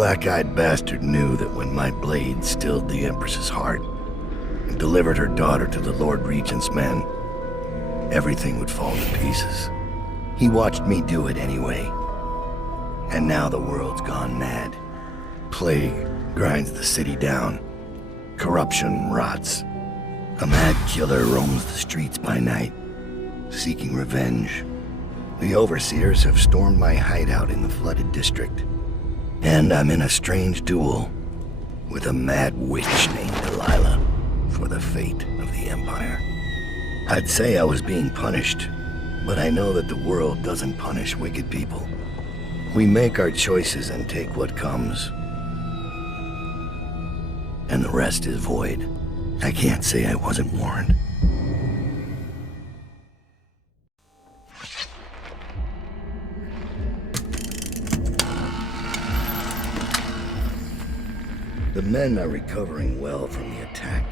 black-eyed bastard knew that when my blade stilled the Empress's heart and delivered her daughter to the Lord Regent's men, everything would fall to pieces. He watched me do it anyway. And now the world's gone mad. Plague grinds the city down. Corruption rots. A mad killer roams the streets by night, seeking revenge. The overseers have stormed my hideout in the flooded district. And I'm in a strange duel with a mad witch named Delilah for the fate of the Empire. I'd say I was being punished, but I know that the world doesn't punish wicked people. We make our choices and take what comes. And the rest is void. I can't say I wasn't warned. The men are recovering well from the attack,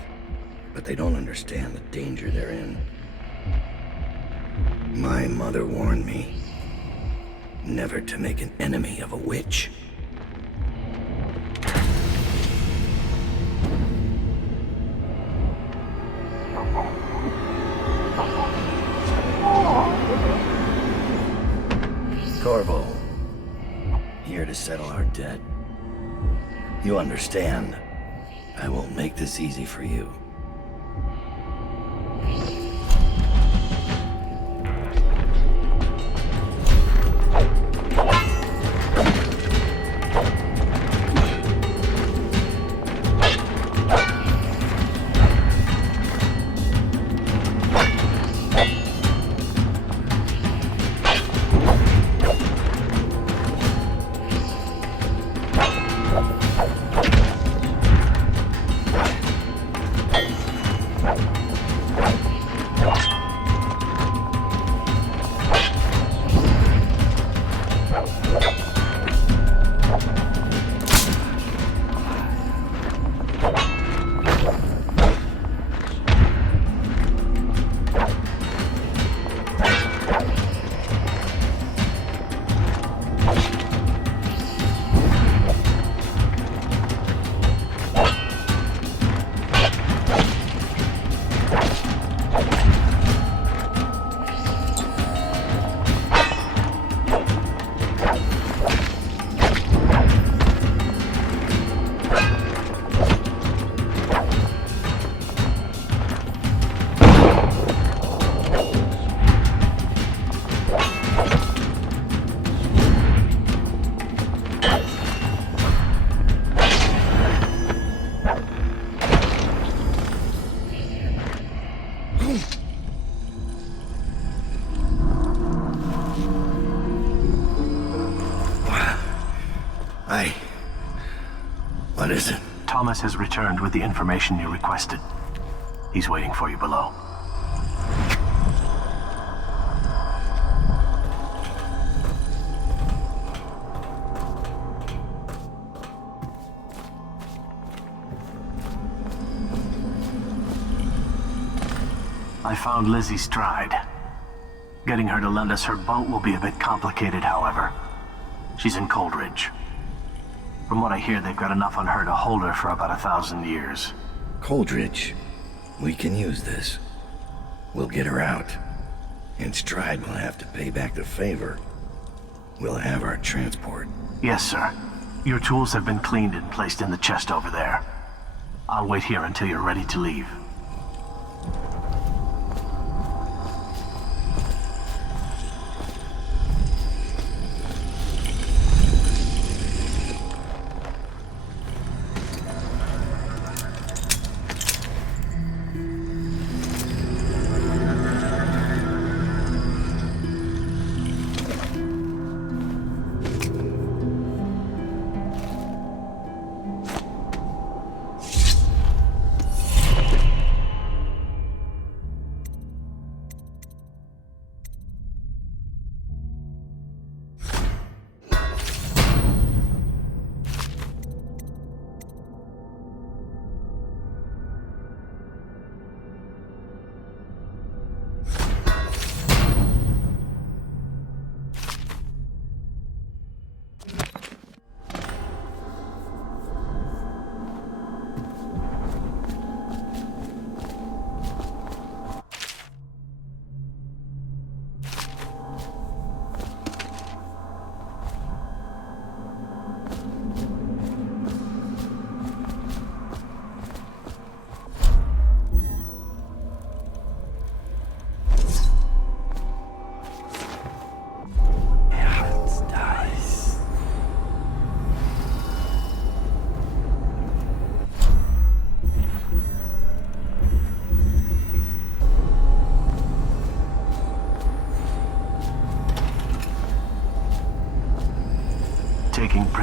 but they don't understand the danger they're in. My mother warned me never to make an enemy of a witch. Corvo, here to settle our debt. You understand, I won't make this easy for you. What is it? Thomas has returned with the information you requested. He's waiting for you below. I found Lizzie's stride. Getting her to lend us her boat will be a bit complicated, however. She's in Coldridge. From what I hear, they've got enough on her to hold her for about 1,000 years. Coldridge. We can use this. We'll get her out. And Stride will have to pay back the favor. We'll have our transport. Yes, sir. Your tools have been cleaned and placed in the chest over there. I'll wait here until you're ready to leave.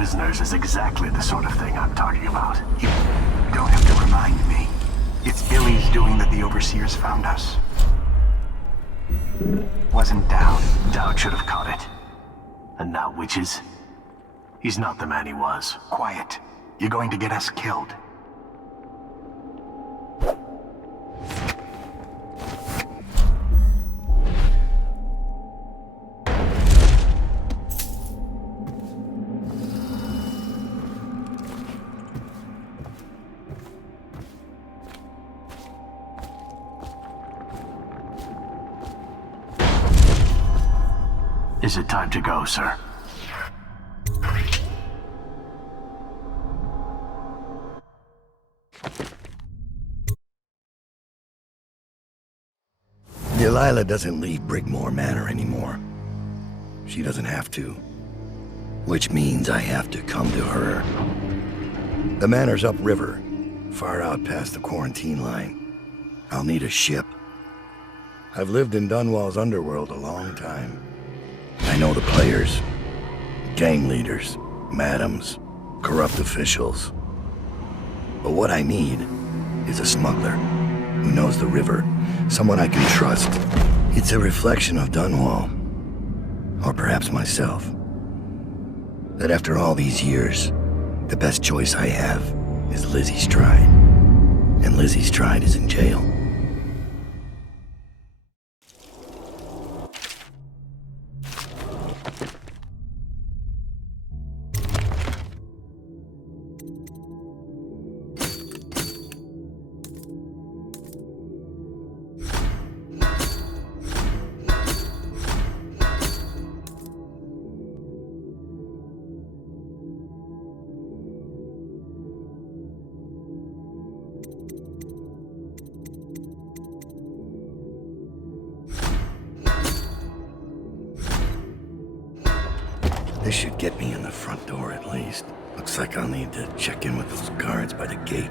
prisoners is exactly the sort of thing I'm talking about. You don't have to remind me. It's Billy's doing that the Overseers found us. Wasn't Dowd. Dowd should have caught it. And now witches? He's not the man he was. Quiet. You're going to get us killed. Is it time to go, sir? Delilah doesn't leave Brigmore Manor anymore. She doesn't have to. Which means I have to come to her. The manor's upriver, far out past the quarantine line. I'll need a ship. I've lived in Dunwall's underworld a long time. I know the players, gang leaders, madams, corrupt officials. But what I need is a smuggler who knows the river, someone I can trust. It's a reflection of Dunwall, or perhaps myself, that after all these years, the best choice I have is Lizzie Stride. And Lizzie Stride is in jail. This should get me in the front door at least. Looks like I'll need to check in with those guards by the gate.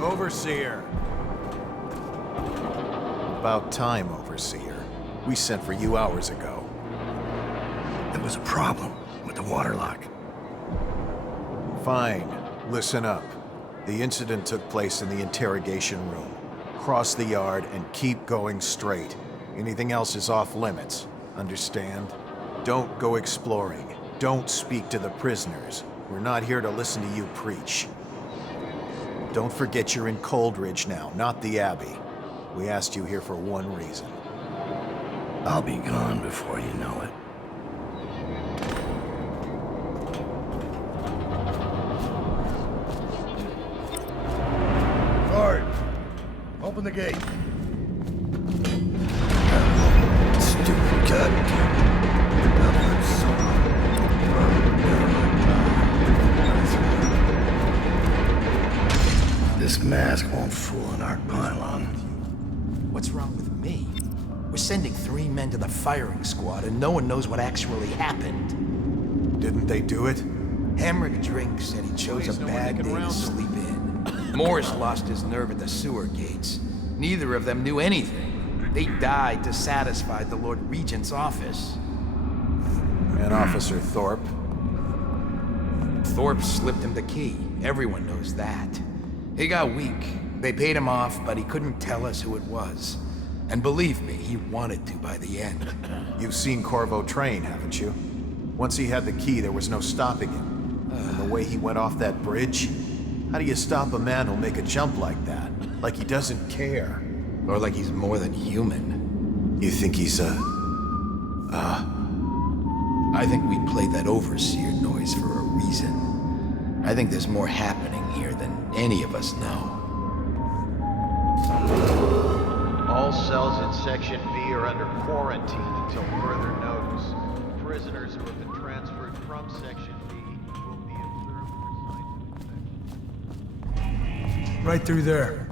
Overseer. About time, Overseer. We sent for you hours ago. There was a problem with the waterlock. Fine. Listen up. The incident took place in the interrogation room. Cross the yard and keep going straight. Anything else is off limits. Understand? Don't go exploring. Don't speak to the prisoners. We're not here to listen to you preach. Don't forget you're in Coldridge now, not the Abbey. We asked you here for one reason. I'll be gone before you know it. Guard! Open the gate. Stupid goddamn. This mask won't fool an arc pylon. What's wrong with me? We're sending 3 men to the firing squad and no one knows what actually happened. Didn't they do it? Hamrick Drink said he chose a bad day to sleep in. Morris lost his nerve at the sewer gates. Neither of them knew anything. They died to satisfy the Lord Regent's office. And Officer Thorpe? Thorpe slipped him the key. Everyone knows that. He got weak. They paid him off, but he couldn't tell us who it was. And believe me, he wanted to by the end. You've seen Corvo train, haven't you? Once he had the key, there was no stopping him. And the way he went off that bridge? How do you stop a man who'll make a jump like that? Like he doesn't care. Or like he's more than human. You think he's I think we played that overseer noise for a reason. I think there's more happening here than any of us know. All cells in Section B are under quarantine until further notice. Prisoners who have been transferred from Section B will be observed for signs of infection. Right through there.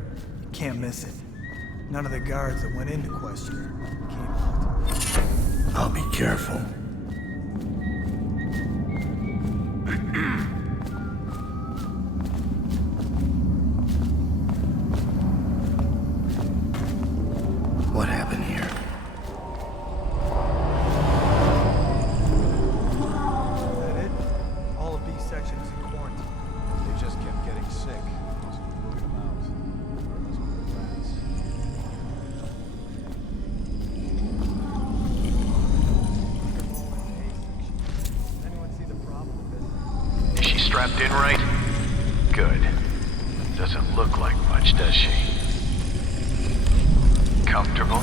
Can't miss it. None of the guards that went into question came out. I'll be careful. What happened here? Is that it? All of B sections in quarantine. They just kept getting sick. So we booted them out. Those were the rats. They're all in A section. Does anyone see the problem with this? Is she strapped in right? Good. Doesn't look like much, does she? Comfortable?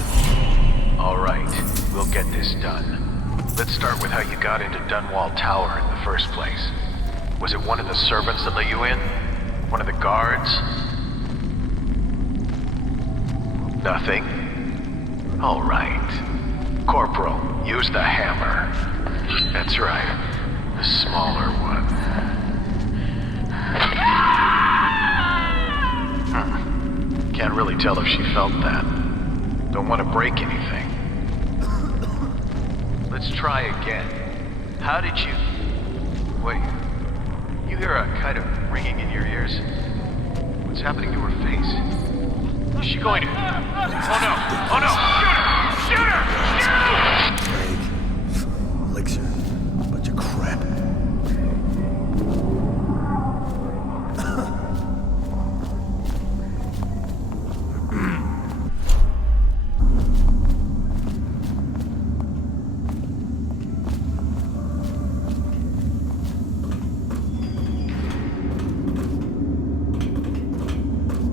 All right, we'll get this done. Let's start with how you got into Dunwall Tower in the first place. Was it one of the servants that let you in? One of the guards? Nothing? All right. Corporal, use the hammer. That's right. The smaller one. Can't really tell if she felt that. Don't want to break anything. Let's try again. How did you... Wait. You hear a kind of ringing in your ears? What's happening to her face? Is she going to... Oh no! Oh no! Shoot her! Shoot her! Plague. Elixir. Bunch of crap.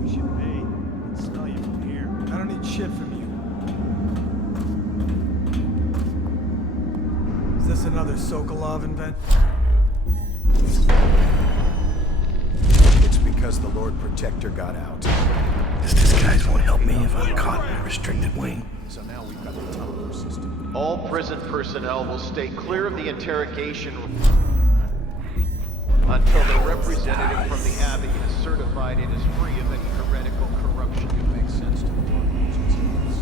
We should pay. I can smell you from here. I don't need shit from you. Is this another Sokolov invent? It's because the Lord Protector got out. This disguise won't help me if I'm caught in a restricted wing. So now we've got the tunnel system. All prison personnel will stay clear of the interrogation until the representative from the Abbey has certified it is free of any heretical corruption. It makes sense to the Lord Regent's office.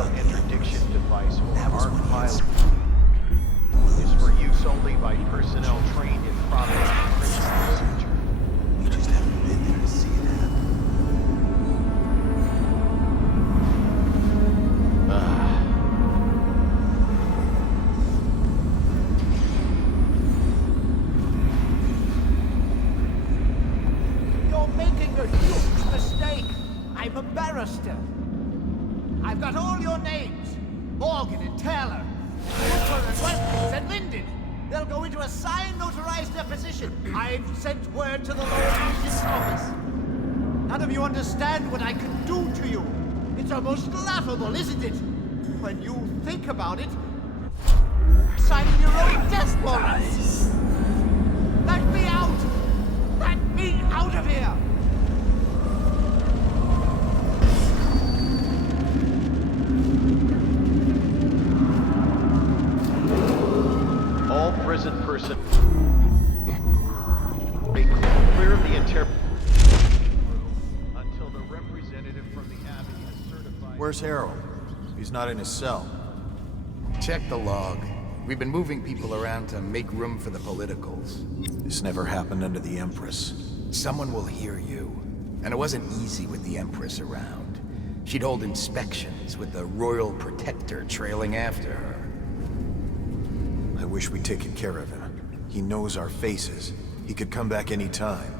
audio about the interdiction Empress. device or That was arc when he file is for use only by personnel trained in proper encryption procedure. We just haven't been there to see it happen. You're making a huge mistake. I'm a barrister. I've got all your names. Morgan and Taylor. Cooper and Watkins and Linden. They'll go into a signed, notarized deposition. I've sent word to the Lord Regent's office. None of you understand what I can do to you. It's almost laughable, isn't it? When you think about it, signing your own death warrants. Let me out! Let me out of here! All prison person clear the interior until the representative from the Abbey has certified. Where's Harold? He's not in his cell. Check the log. We've been moving people around to make room for the politicals. This never happened under the Empress. Someone will hear you. And it wasn't easy with the Empress around. She'd hold inspections with the Royal Protector trailing after her. I wish we'd taken care of him. He knows our faces. He could come back any time.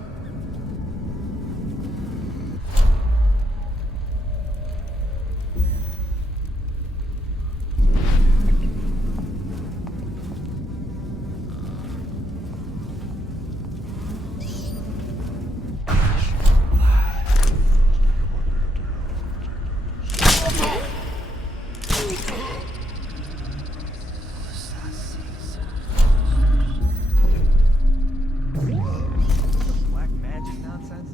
Black magic nonsense?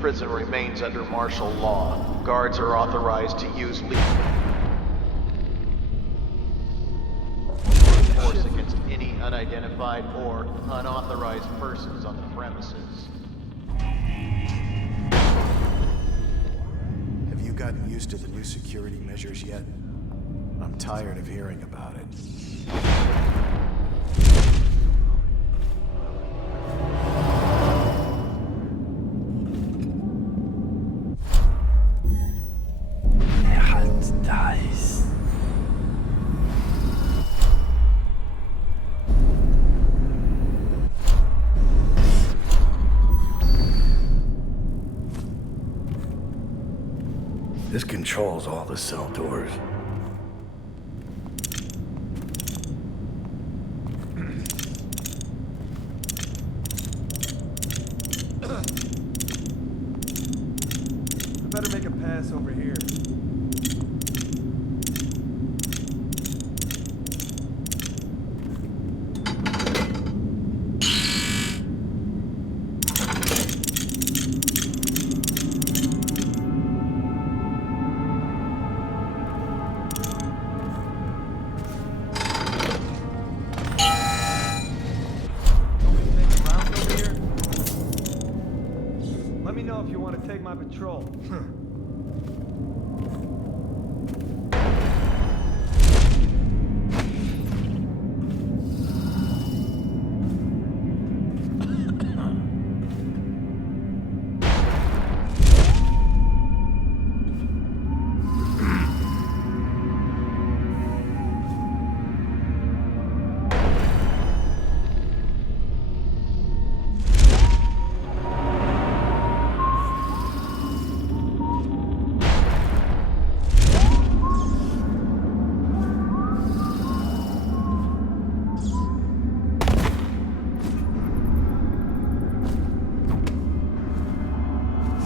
Prison remains under martial law. Guards are authorized to use lethal force against any unidentified or unauthorized persons on the premises. Have you gotten used to the new security measures yet? I'm tired of hearing about it. This controls all the cell doors. I better make a pass over here. Nobody thinking me know if you want to take my patrol.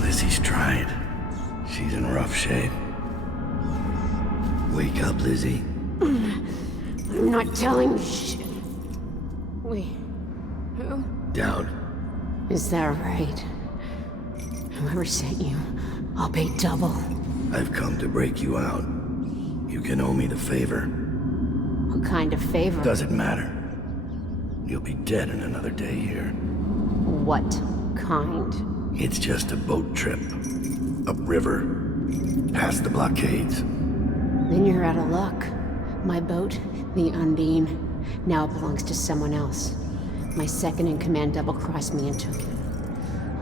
Lizzie's tried. She's in rough shape. Wake up, Lizzie. I'm not telling you shit. Wait, who? Down. Is that right? Whoever sent you, I'll pay double. I've come to break you out. You can owe me the favor. What kind of favor? Doesn't matter. You'll be dead in another day here. What kind? It's just a boat trip. Upriver. Past the blockades. Then you're out of luck. My boat, the Undine, now belongs to someone else. My second-in-command double-crossed me and took it.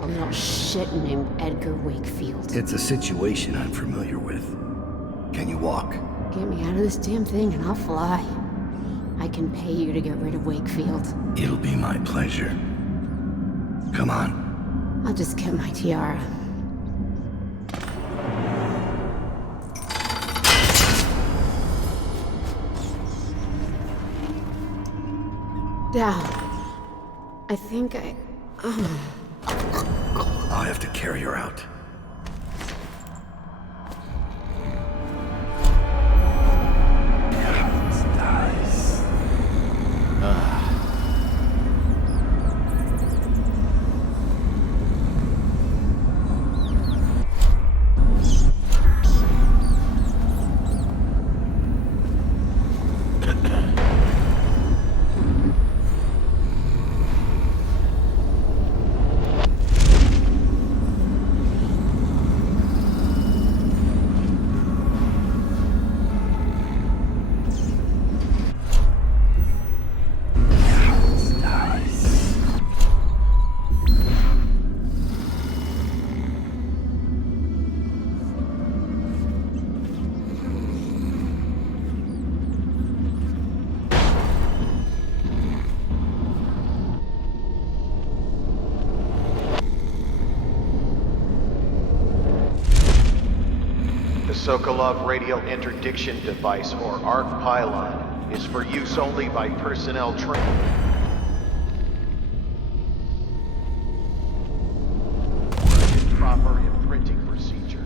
A little shit named Edgar Wakefield. It's a situation I'm familiar with. Can you walk? Get me out of this damn thing and I'll fly. I can pay you to get rid of Wakefield. It'll be my pleasure. Come on. I'll just get my tiara. Down. I think I... I'll have to carry her out. The Sokolov radial interdiction device, or ARC pylon, is for use only by personnel trained. Proper imprinting procedure.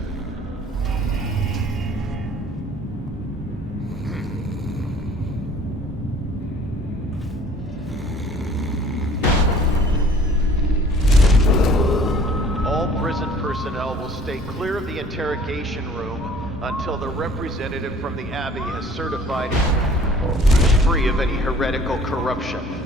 All prison personnel will stay clear of the interrogation room until the representative from the Abbey has certified he's free of any heretical corruption.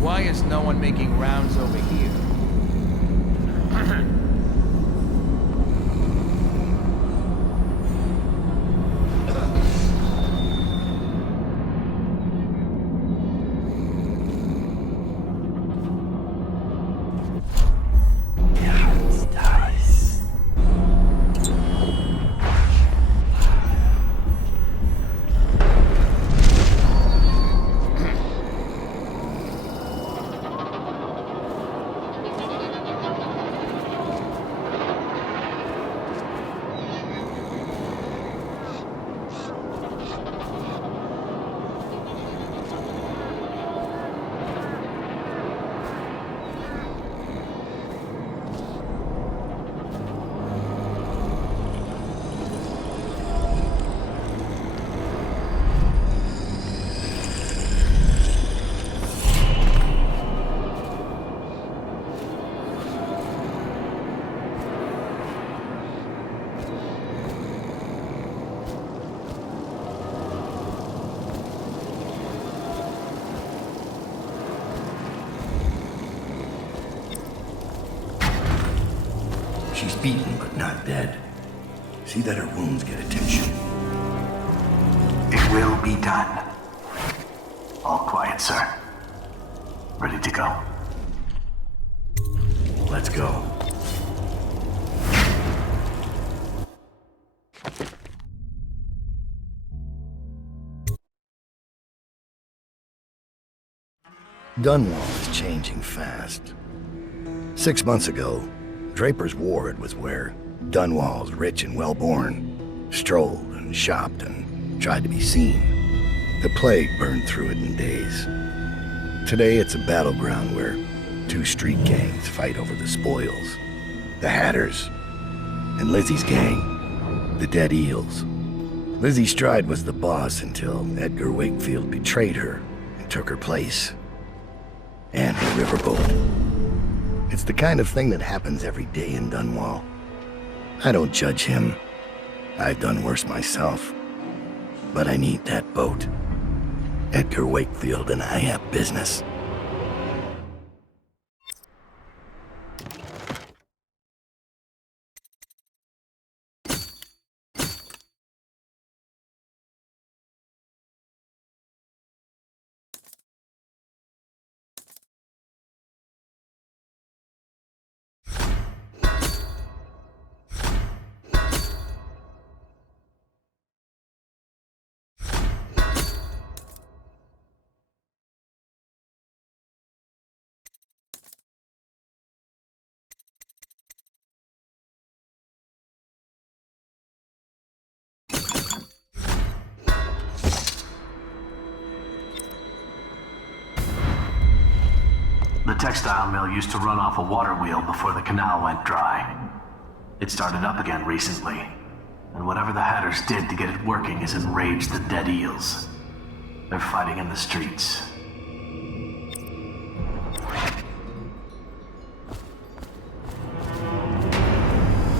Why is no one making rounds over here? She's beaten but not dead. See that her wounds get attention. It will be done. All quiet, sir. Ready to go. Let's go. Dunwall is changing fast. 6 months ago, Draper's Ward was where Dunwall's rich and well-born strolled and shopped and tried to be seen. The plague burned through it in days. Today it's a battleground where 2 street gangs fight over the spoils. The Hatters and Lizzie's gang, the Dead Eels. Lizzie Stride was the boss until Edgar Wakefield betrayed her and took her place. And the riverboat. It's the kind of thing that happens every day in Dunwall. I don't judge him. I've done worse myself. But I need that boat. Edgar Wakefield and I have business. The textile mill used to run off a water wheel before the canal went dry. It started up again recently, and whatever the Hatters did to get it working has enraged the Dead Eels. They're fighting in the streets.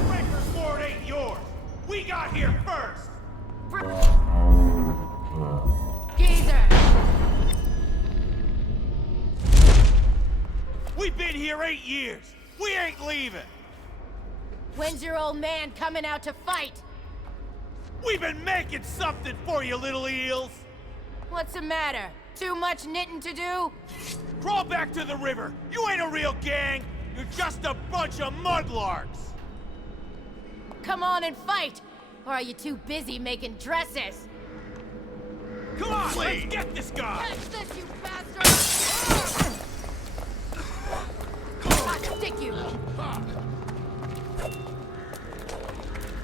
Breaker's Ward ain't yours! We got here first! Geezer! We've been here 8 years! We ain't leaving! When's your old man coming out to fight? We've been making something for you, little eels! What's the matter? Too much knitting to do? Crawl back to the river! You ain't a real gang! You're just a bunch of mudlarks! Come on and fight! Or are you too busy making dresses? Come on, let's get this guy! Catch this, you bastard! I'll stick you!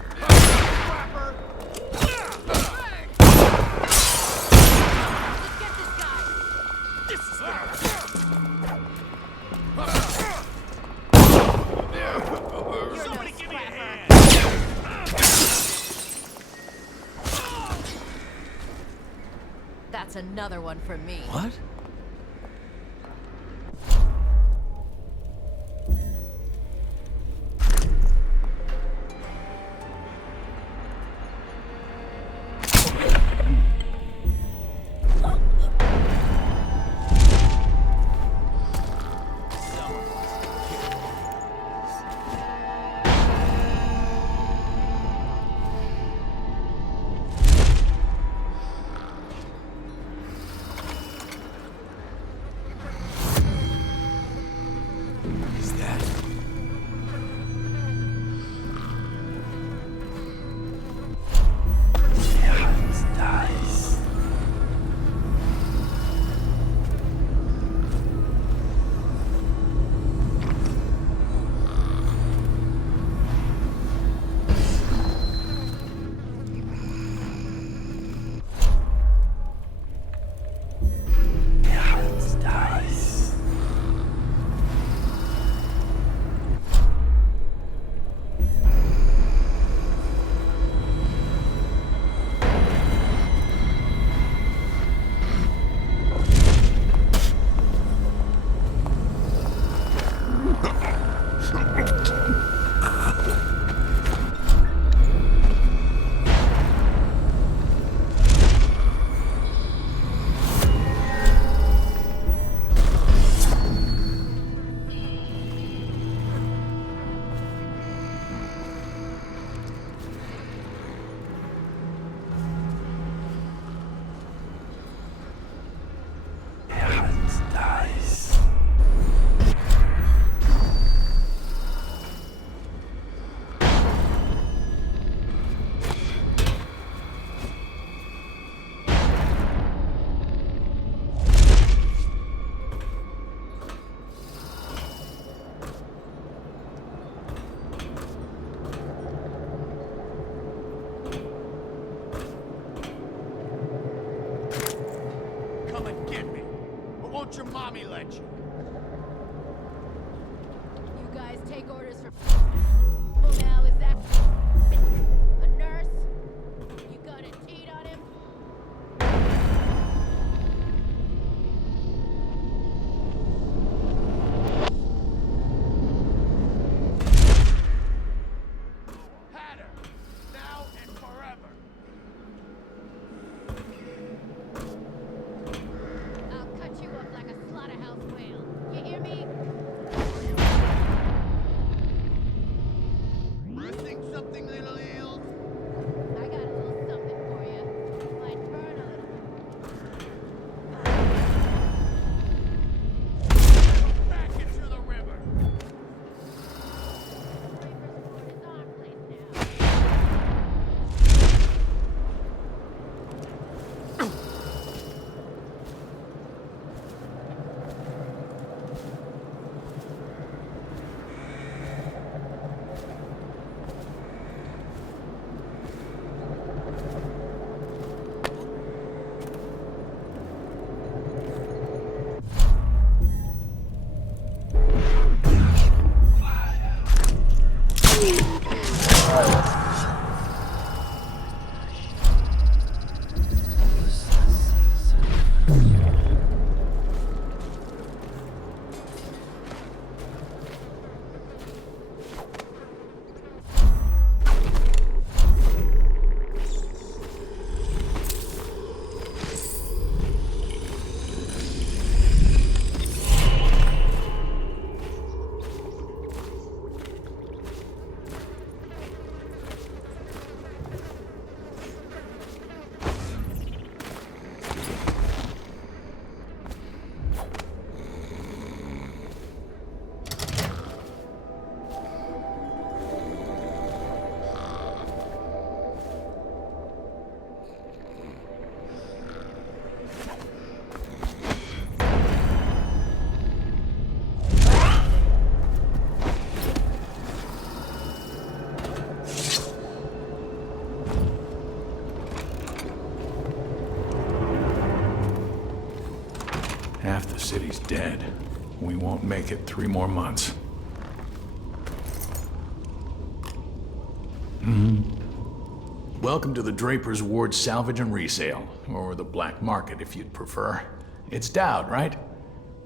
Crapper! Let's get this guy! This is Somebody give me a hand! That's another one for me. What? come and get me. Or won't your mommy let you? You guys take orders from well, now, is that a nurse? You got a teat on him? Had her. Now and forever. I'll cut you up like a slaughterhouse whale. You hear me? You think something, little eel? I got a little something for you. Might burn a little. Back into the river. Reaper's Ward is our place now. Half the city's dead. We won't make it 3 more months. Welcome to the Draper's Ward Salvage and Resale, or the Black Market if you'd prefer. It's Dowd, right?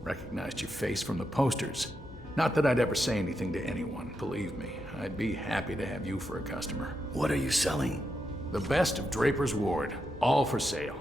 Recognized your face from the posters. Not that I'd ever say anything to anyone, believe me. I'd be happy to have you for a customer. What are you selling? The best of Draper's Ward, all for sale.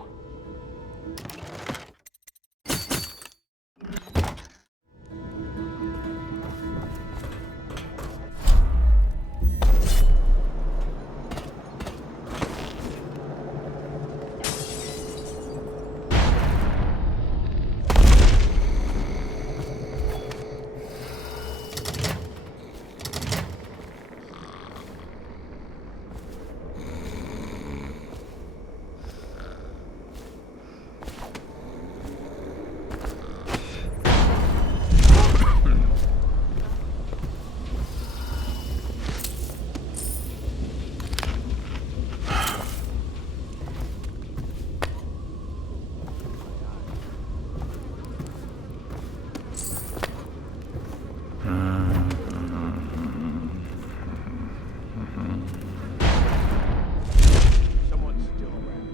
Someone's still around.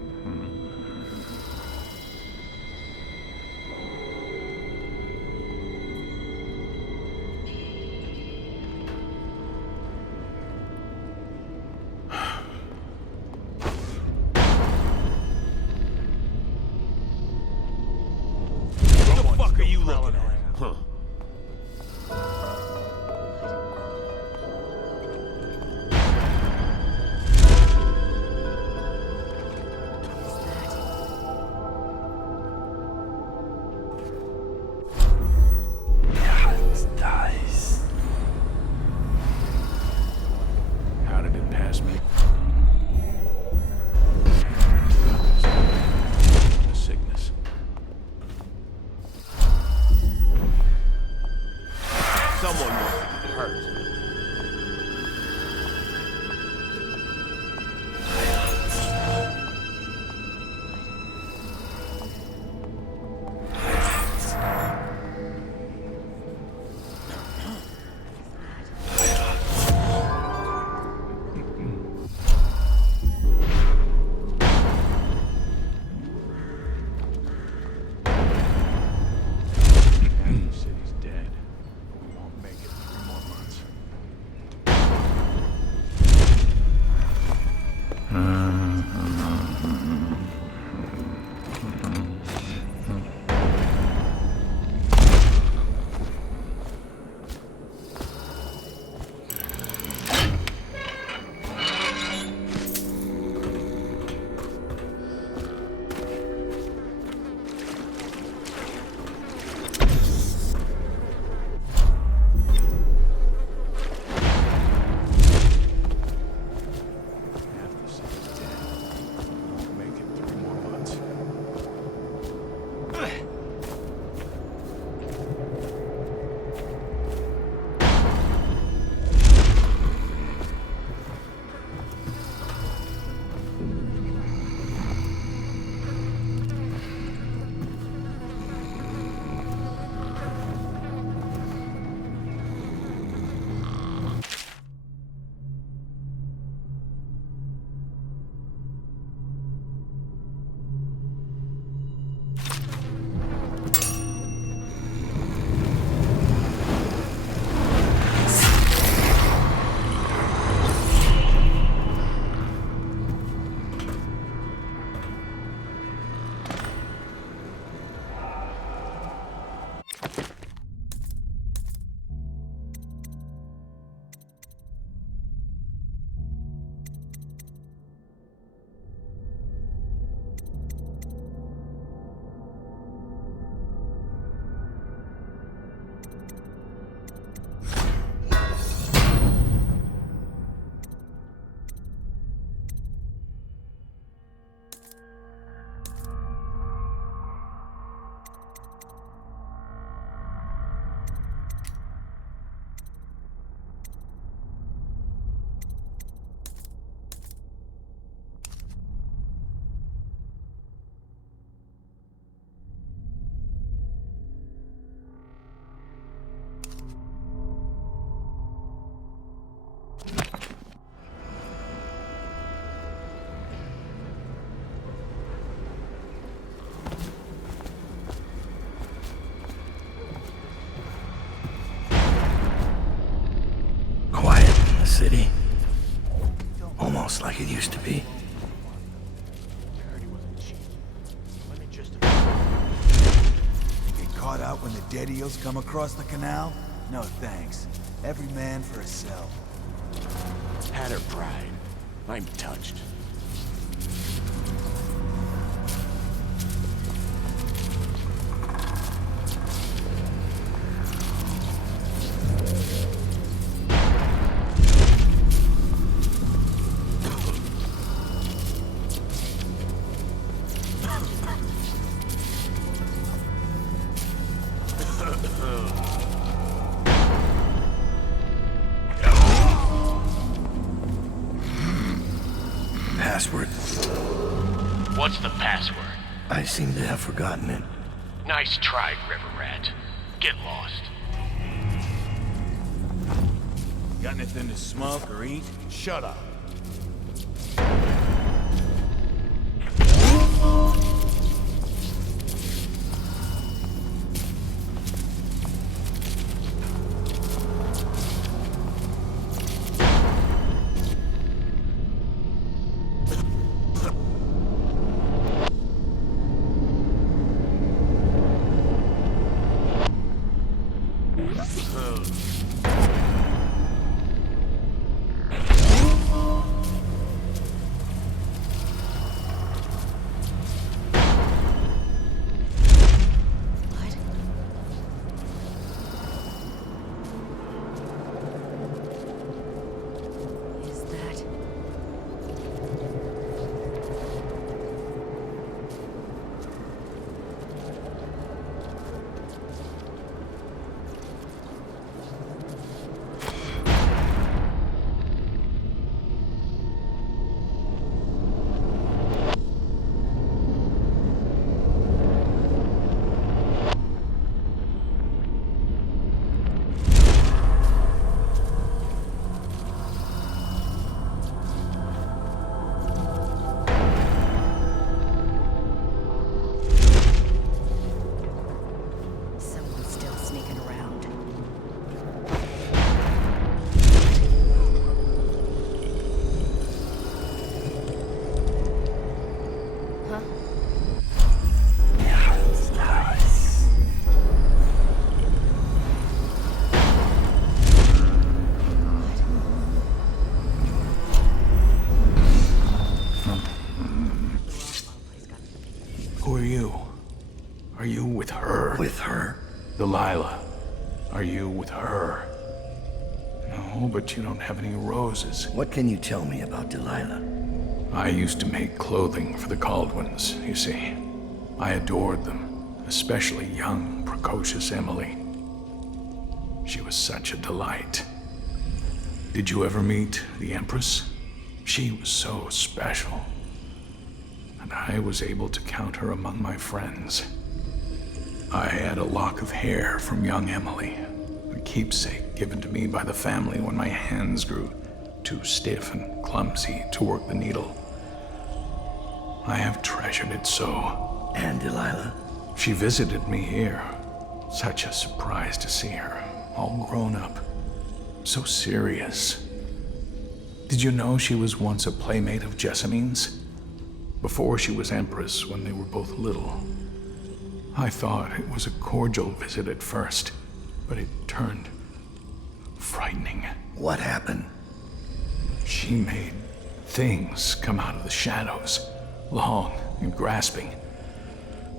What the fuck are you looking at? Huh. How did it pass me? The sickness. hard out when the dead eels come across the canal? No thanks. Every man for himself. Had her pride. I'm touched. Password. What's the password? I seem to have forgotten it. Nice try, River Rat. Get lost. Got anything to smoke or eat? Shut up. Who are you? Are you with her? With her? Delilah. Are you with her? No, but you don't have any roses. What can you tell me about Delilah? I used to make clothing for the Caldwins, you see. I adored them, especially young, precocious Emily. She was such a delight. Did you ever meet the Empress? She was so special. And I was able to count her among my friends. I had a lock of hair from young Emily, a keepsake given to me by the family when my hands grew too stiff and clumsy to work the needle. I have treasured it so. And Delilah? She visited me here. Such a surprise to see her, all grown up. So serious. Did you know she was once a playmate of Jessamine's? Before she was Empress, when they were both little. I thought it was a cordial visit at first, but it turned frightening. What happened? She made things come out of the shadows, long and grasping.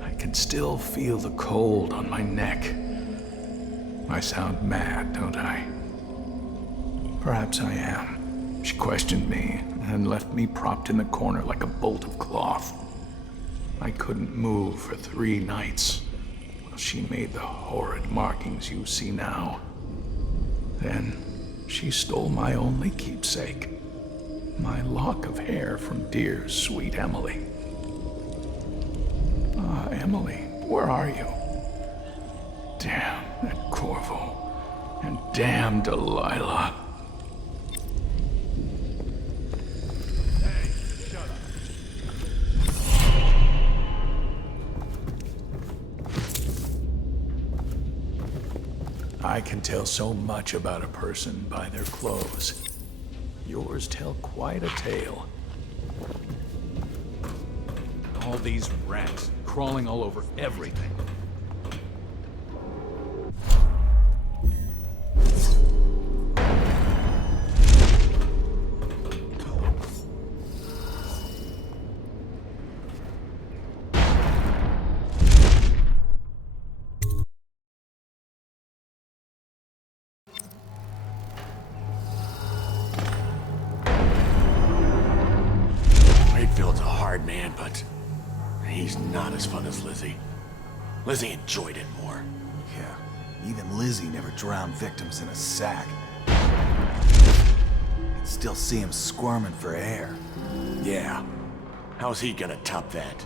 I can still feel the cold on my neck. I sound mad, don't I? Perhaps I am. She questioned me and left me propped in the corner like a bolt of cloth. I couldn't move for 3 nights while she made the horrid markings you see now. Then she stole my only keepsake, my lock of hair from dear, sweet Emily. Ah, Emily, where are you? Damn that Corvo, and damn Delilah. I can tell so much about a person by their clothes. Yours tell quite a tale. All these rats crawling all over everything. He's not as fun as Lizzie. Lizzie enjoyed it more. Yeah, even Lizzie never drowned victims in a sack. You'd still see him squirming for air. Yeah. How's he gonna top that?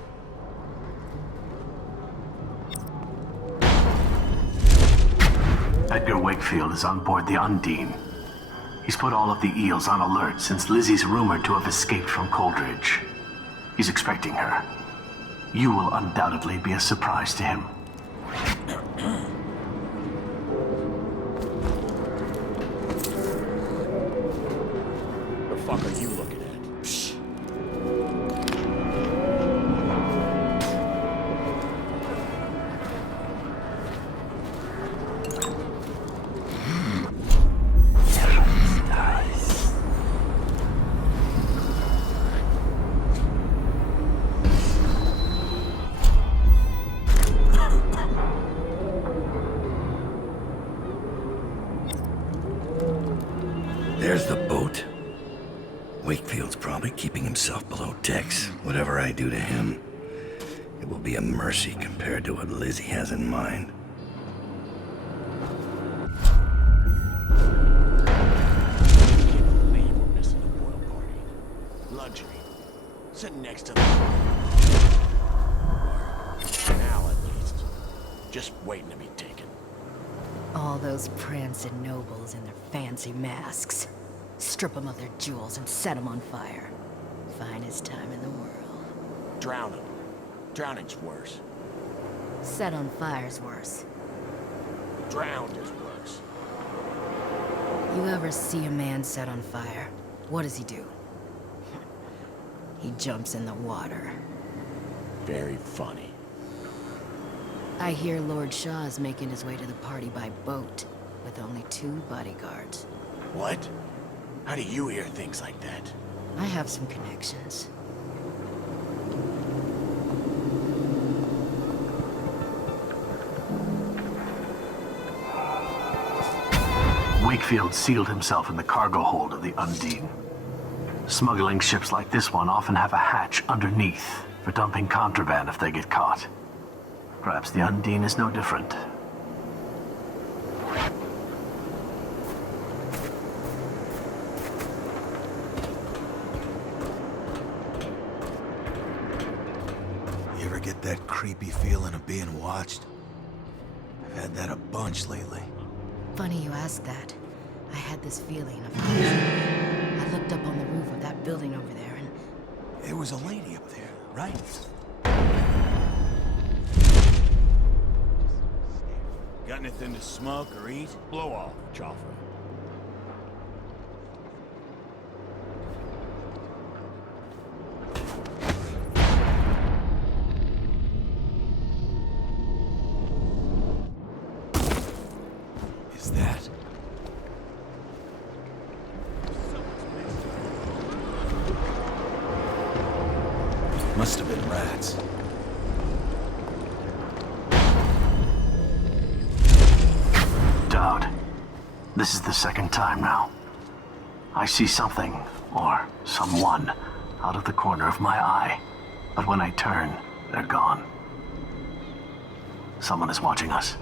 Edgar Wakefield is on board the Undine. He's put all of the eels on alert since Lizzie's rumored to have escaped from Coldridge. He's expecting her. You will undoubtedly be a surprise to him. The fuck are you looking at? Psh. There's the boat. Wakefield's probably keeping himself below decks. Whatever I do to him, it will be a mercy compared to what Lizzie has in mind. Can't believe we're missing the royal party. Luxury. Sitting next to the... Now at least. Just waiting to be taken. All those prancing nobles in their fancy masks. Strip them of their jewels and set them on fire. Finest time in the world. Drown him. Drowning's worse. Set on fire's worse. Drowned is worse. You ever see a man set on fire? What does he do? He jumps in the water. Very funny. I hear Lord Shaw's making his way to the party by boat, with only 2 bodyguards. What? How do you hear things like that? I have some connections. Wakefield sealed himself in the cargo hold of the Undine. Smuggling ships like this one often have a hatch underneath for dumping contraband if they get caught. Perhaps the Undine is no different. You ever get that creepy feeling of being watched? I've had that a bunch lately. Funny you ask that. I had this feeling of I looked up on the roof of that building over there and... There was a lady up there, right? Got anything to smoke or eat? Blow off, Joffrey. Is that? Must have been rats. Dowd, this is the second time now. I see something, or someone, out of the corner of my eye. But when I turn, they're gone. Someone is watching us.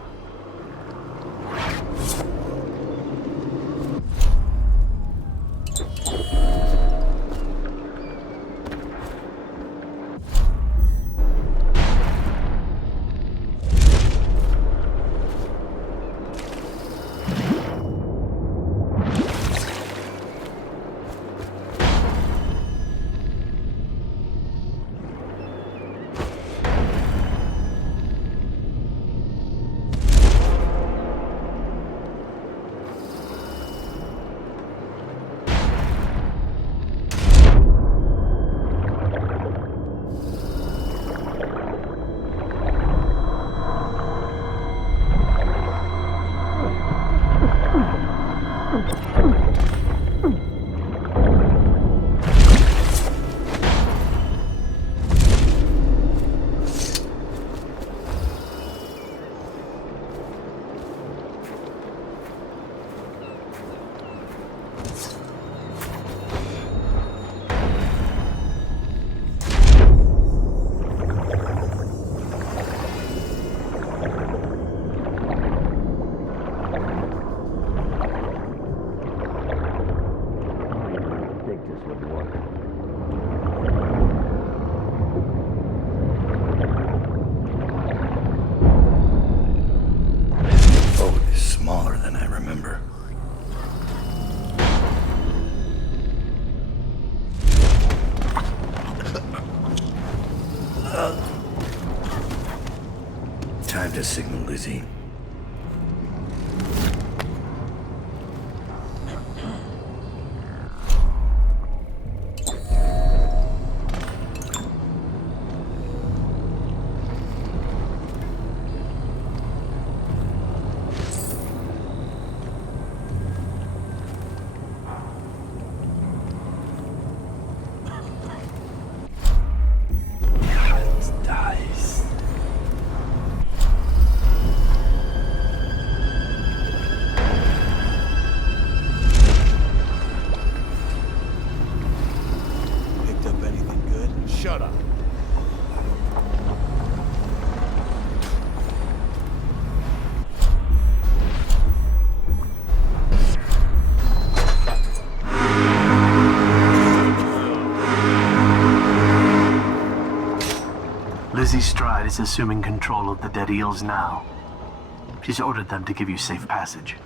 Time to signal Lizzie. Shut up. Lizzie Stride is assuming control of the dead eels now. She's ordered them to give you safe passage.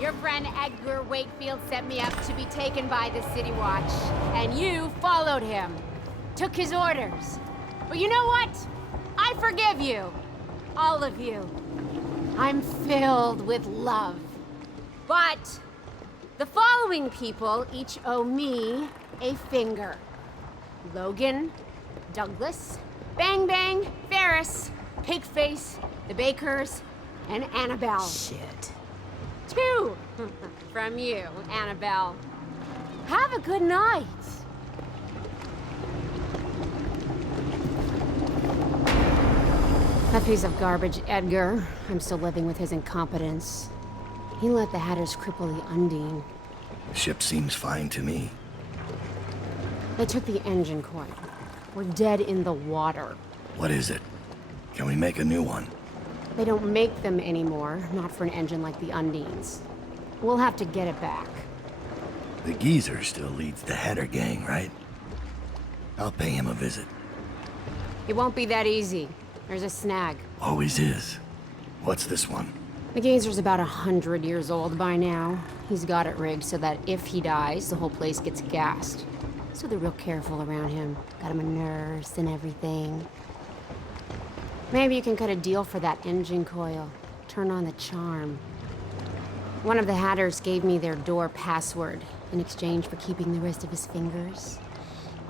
Your friend Edgar Wakefield sent me up to be taken by the City Watch, and you followed him. Took his orders. But you know what? I forgive you. All of you. I'm filled with love. But the following people each owe me a finger. Logan, Douglas, Bang Bang, Ferris, Pigface, the Bakers, and Annabelle. Shit. 2 from you, Annabelle. Have a good night. That piece of garbage, Edgar. I'm still living with his incompetence. He let the Hatters cripple the Undine. The ship seems fine to me. They took the engine coil. We're dead in the water. What is it? Can we make a new one? They don't make them anymore, not for an engine like the Undine's. We'll have to get it back. The geezer still leads the Hatter gang, right? I'll pay him a visit. It won't be that easy. There's a snag. Always is. What's this one? The geezer's about 100 years old by now. He's got it rigged so that if he dies, the whole place gets gassed. So they're real careful around him. Got him a nurse and everything. Maybe you can cut a deal for that engine coil. Turn on the charm. One of the Hatters gave me their door password in exchange for keeping the rest of his fingers.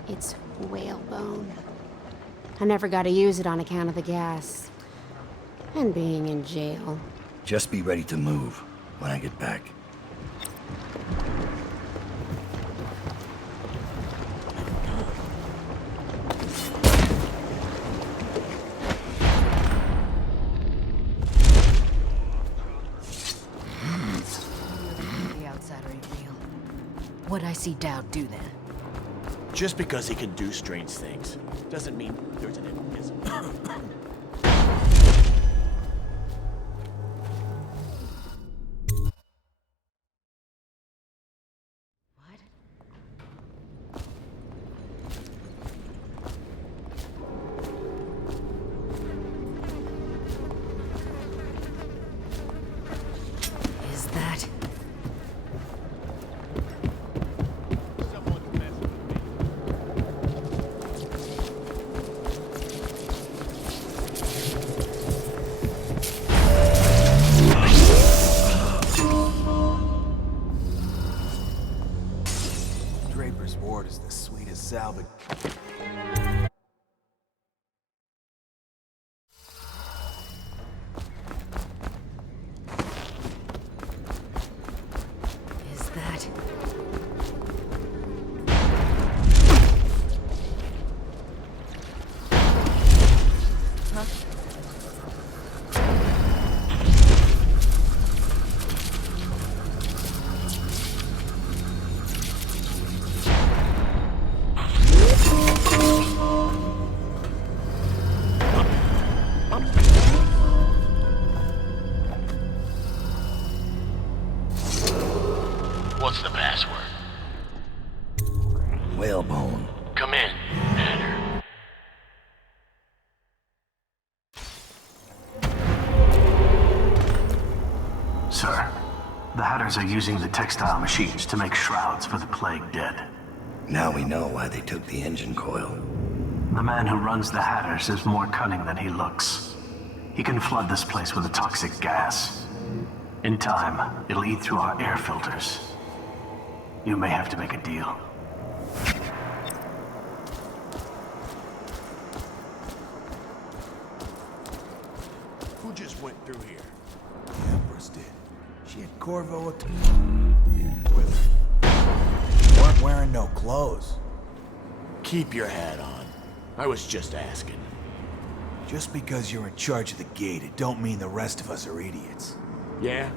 It's whalebone. I never got to use it on account of the gas. And being in jail. Just be ready to move when I get back. The outsider ain't real. What'd I see Dowd do then? Just because he can do strange things doesn't mean there's an invisible. Is that? Draper's Ward is the sweetest salvage. Is that? Huh? What's the password? Whalebone. Come in, Hatter. Sir, the Hatters are using the textile machines to make shrouds for the plague dead. Now we know why they took the engine coil. The man who runs the Hatters is more cunning than he looks. He can flood this place with a toxic gas. In time, it'll eat through our air filters. You may have to make a deal. Who just went through here? The Empress did. She had Corvo with her. Weren't wearing no clothes. Keep your hat on. I was just asking. Just because you're in charge of the gate, it don't mean the rest of us are idiots. Yeah?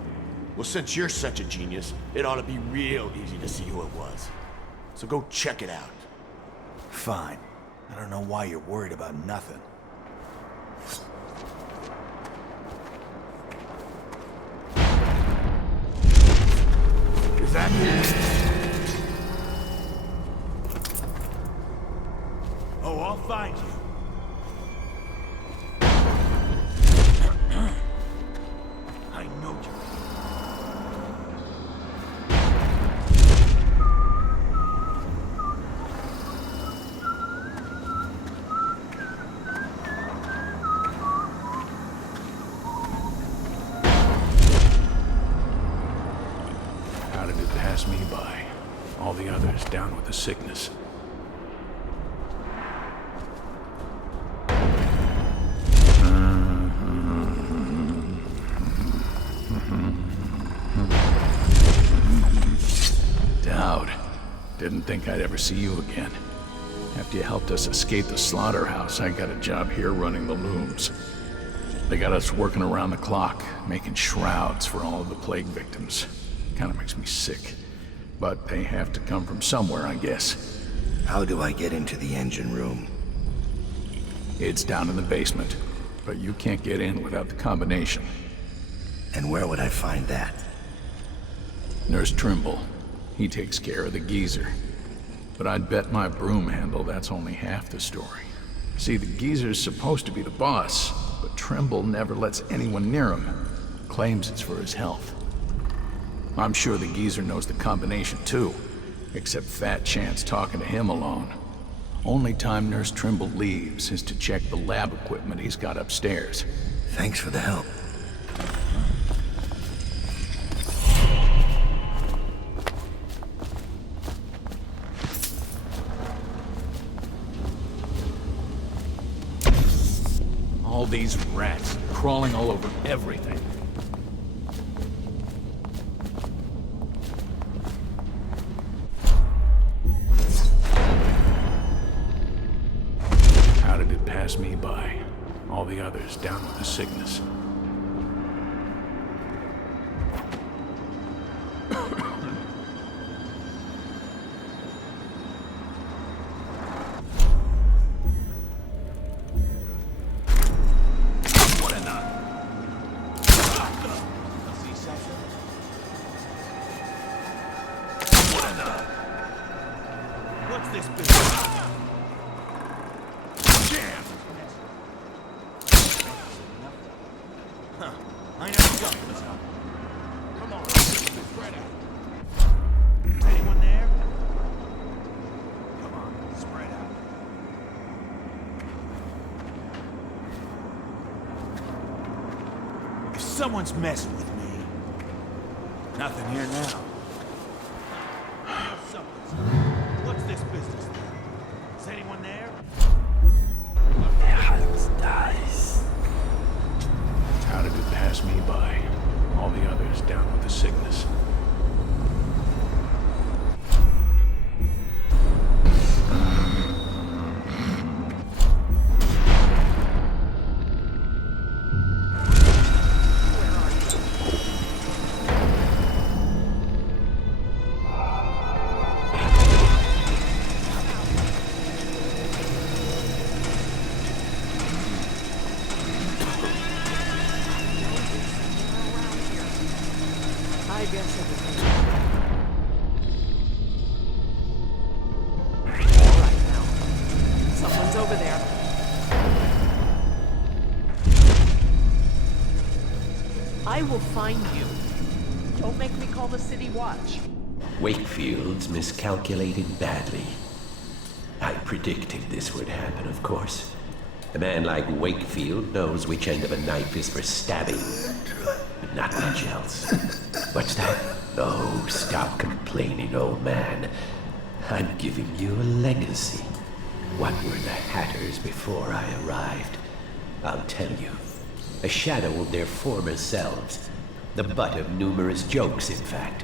Well, since you're such a genius, it ought to be real easy to see who it was. So go check it out. Fine. I don't know why you're worried about nothing. Is that Oh, I'll find you. I know you. How did it pass me by? All the others down with the sickness. Dowd. Didn't think I'd ever see you again. After you helped us escape the slaughterhouse, I got a job here running the looms. They got us working around the clock, making shrouds for all of the plague victims. Kinda makes me sick. But they have to come from somewhere, I guess. How do I get into the engine room? It's down in the basement, but you can't get in without the combination. And where would I find that? Nurse Trimble. He takes care of the geezer. But I'd bet my broom handle that's only half the story. See, the geezer's supposed to be the boss, but Trimble never lets anyone near him. Claims it's for his health. I'm sure the geezer knows the combination too, except Fat Chance talking to him alone. Only time Nurse Trimble leaves is to check the lab equipment he's got upstairs. Thanks for the help. All these rats crawling all over everything. How did it pass me by? All the others down with the sickness. What's this business? Damn! Huh. I never got this up. Come on, spread out. Anyone there? Come on, spread out. If someone's messing with me, nothing here now. What's this business? Is anyone there? How did it pass me by? All the others down with the sickness. I guess everything. All right now. Someone's over there. I will find you. Don't make me call the city watch. Wakefield's miscalculated badly. I predicted this would happen, of course. A man like Wakefield knows which end of a knife is for stabbing, but not much else. What's that? Oh, stop complaining, old man. I'm giving you a legacy. What were the Hatters before I arrived? I'll tell you. A shadow of their former selves. The butt of numerous jokes, in fact.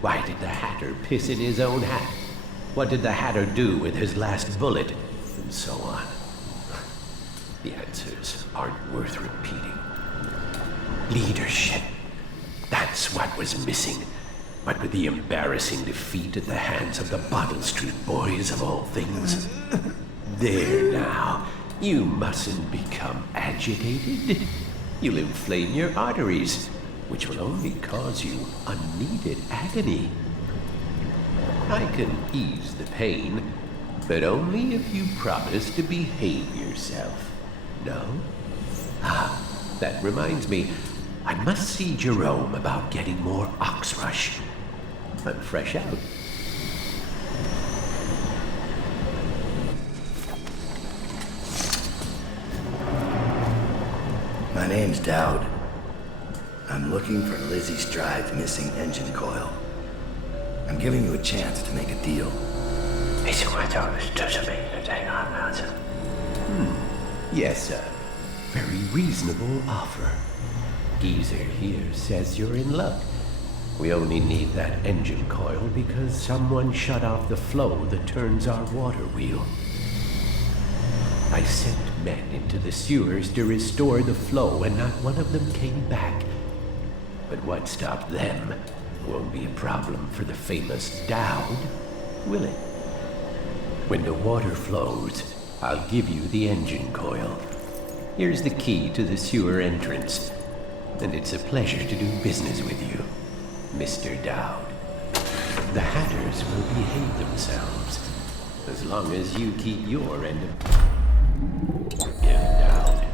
Why did the Hatter piss in his own hat? What did the Hatter do with his last bullet? And so on. The answers aren't worth repeating. Leadership. That's what was missing. But with the embarrassing defeat at the hands of the Bottle Street Boys of all things. There now. You mustn't become agitated. You'll inflame your arteries, which will only cause you unneeded agony. I can ease the pain, but only if you promise to behave yourself. No? Ah, that reminds me. I must see Jerome about getting more Oxrush. I'm fresh out. My name's Dowd. I'm looking for Lizzie Stride's missing engine coil. I'm giving you a chance to make a deal. Yes, sir. Very reasonable offer. Geezer here says you're in luck. We only need that engine coil because someone shut off the flow that turns our water wheel. I sent men into the sewers to restore the flow, and not one of them came back. But what stopped them won't be a problem for the famous Dowd, will it? When the water flows, I'll give you the engine coil. Here's the key to the sewer entrance, and it's a pleasure to do business with you, Mr. Dowd. The Hatters will behave themselves, as long as you keep your end of... Dowd.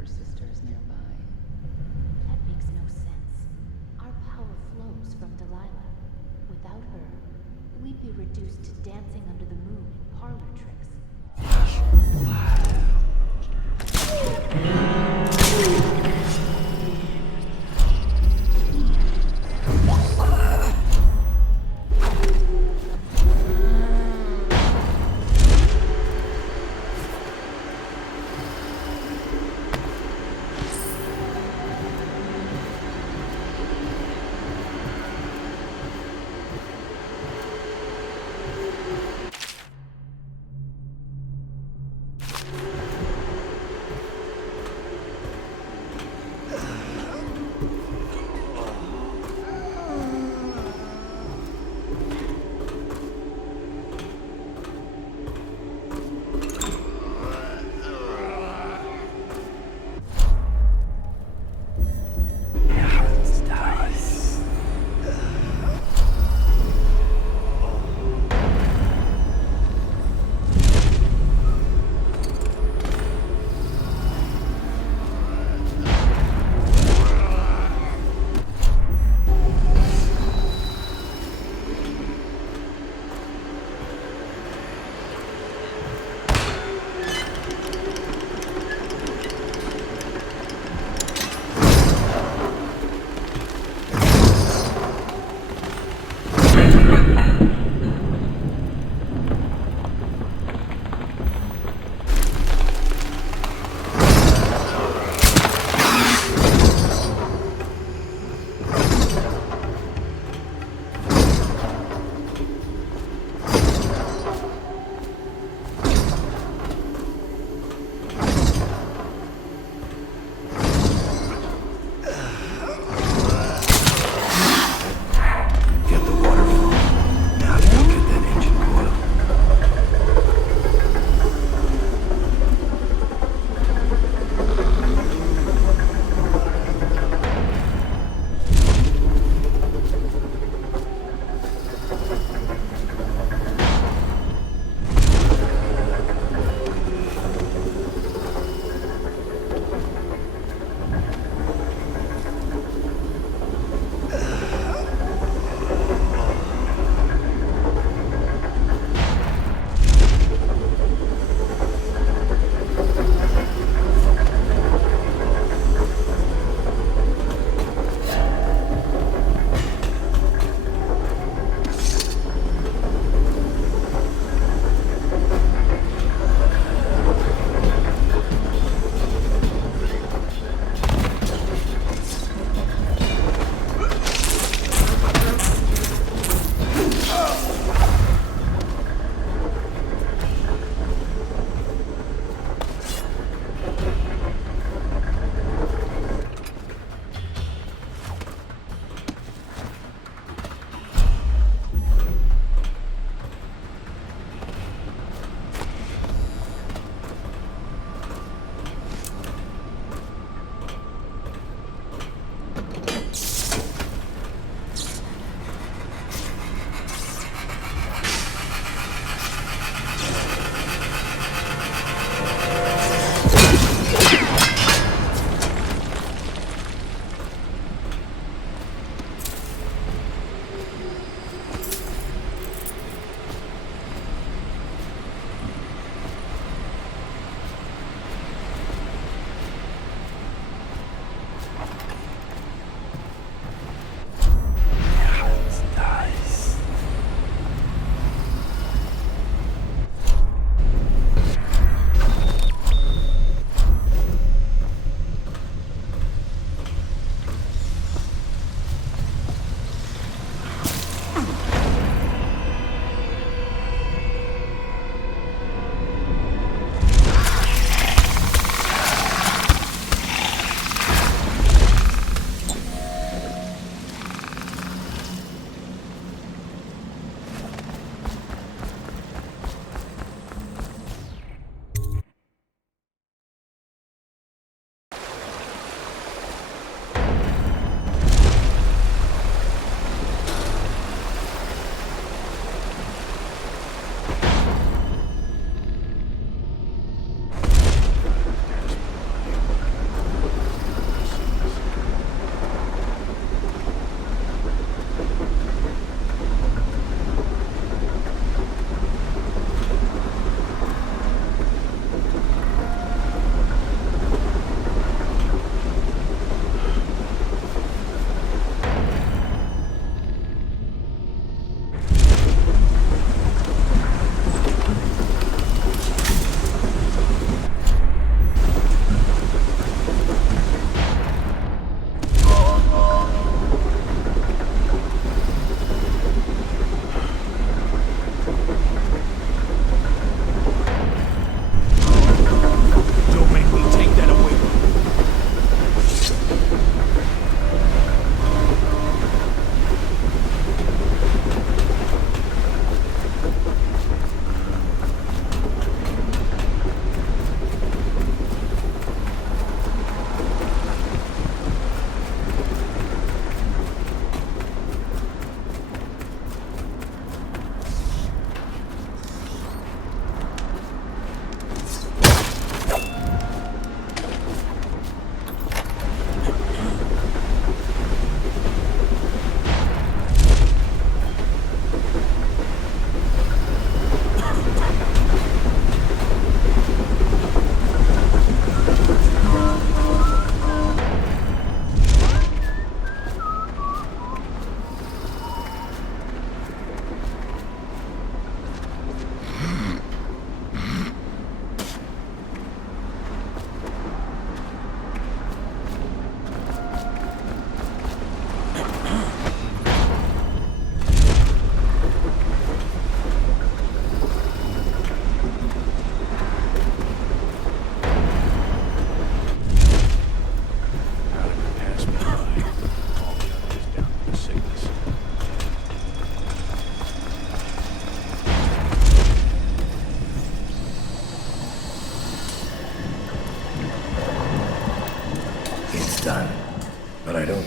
older sisters nearby. That makes no sense. Our power flows from Delilah. Without her, we'd be reduced to dancing under the moon and parlor tricks.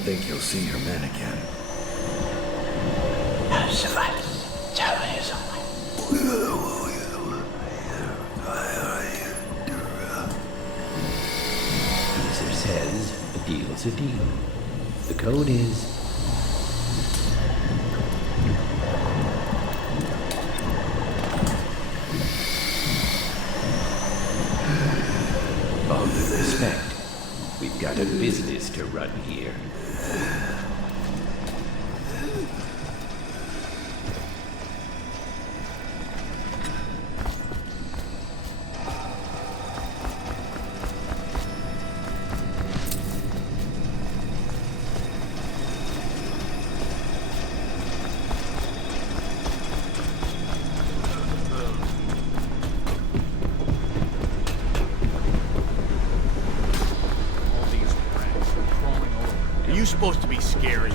think you'll see your men again. Caesar says a deal's a deal. The code is... all due respect, we've got a business to run here. Are you supposed to be scary?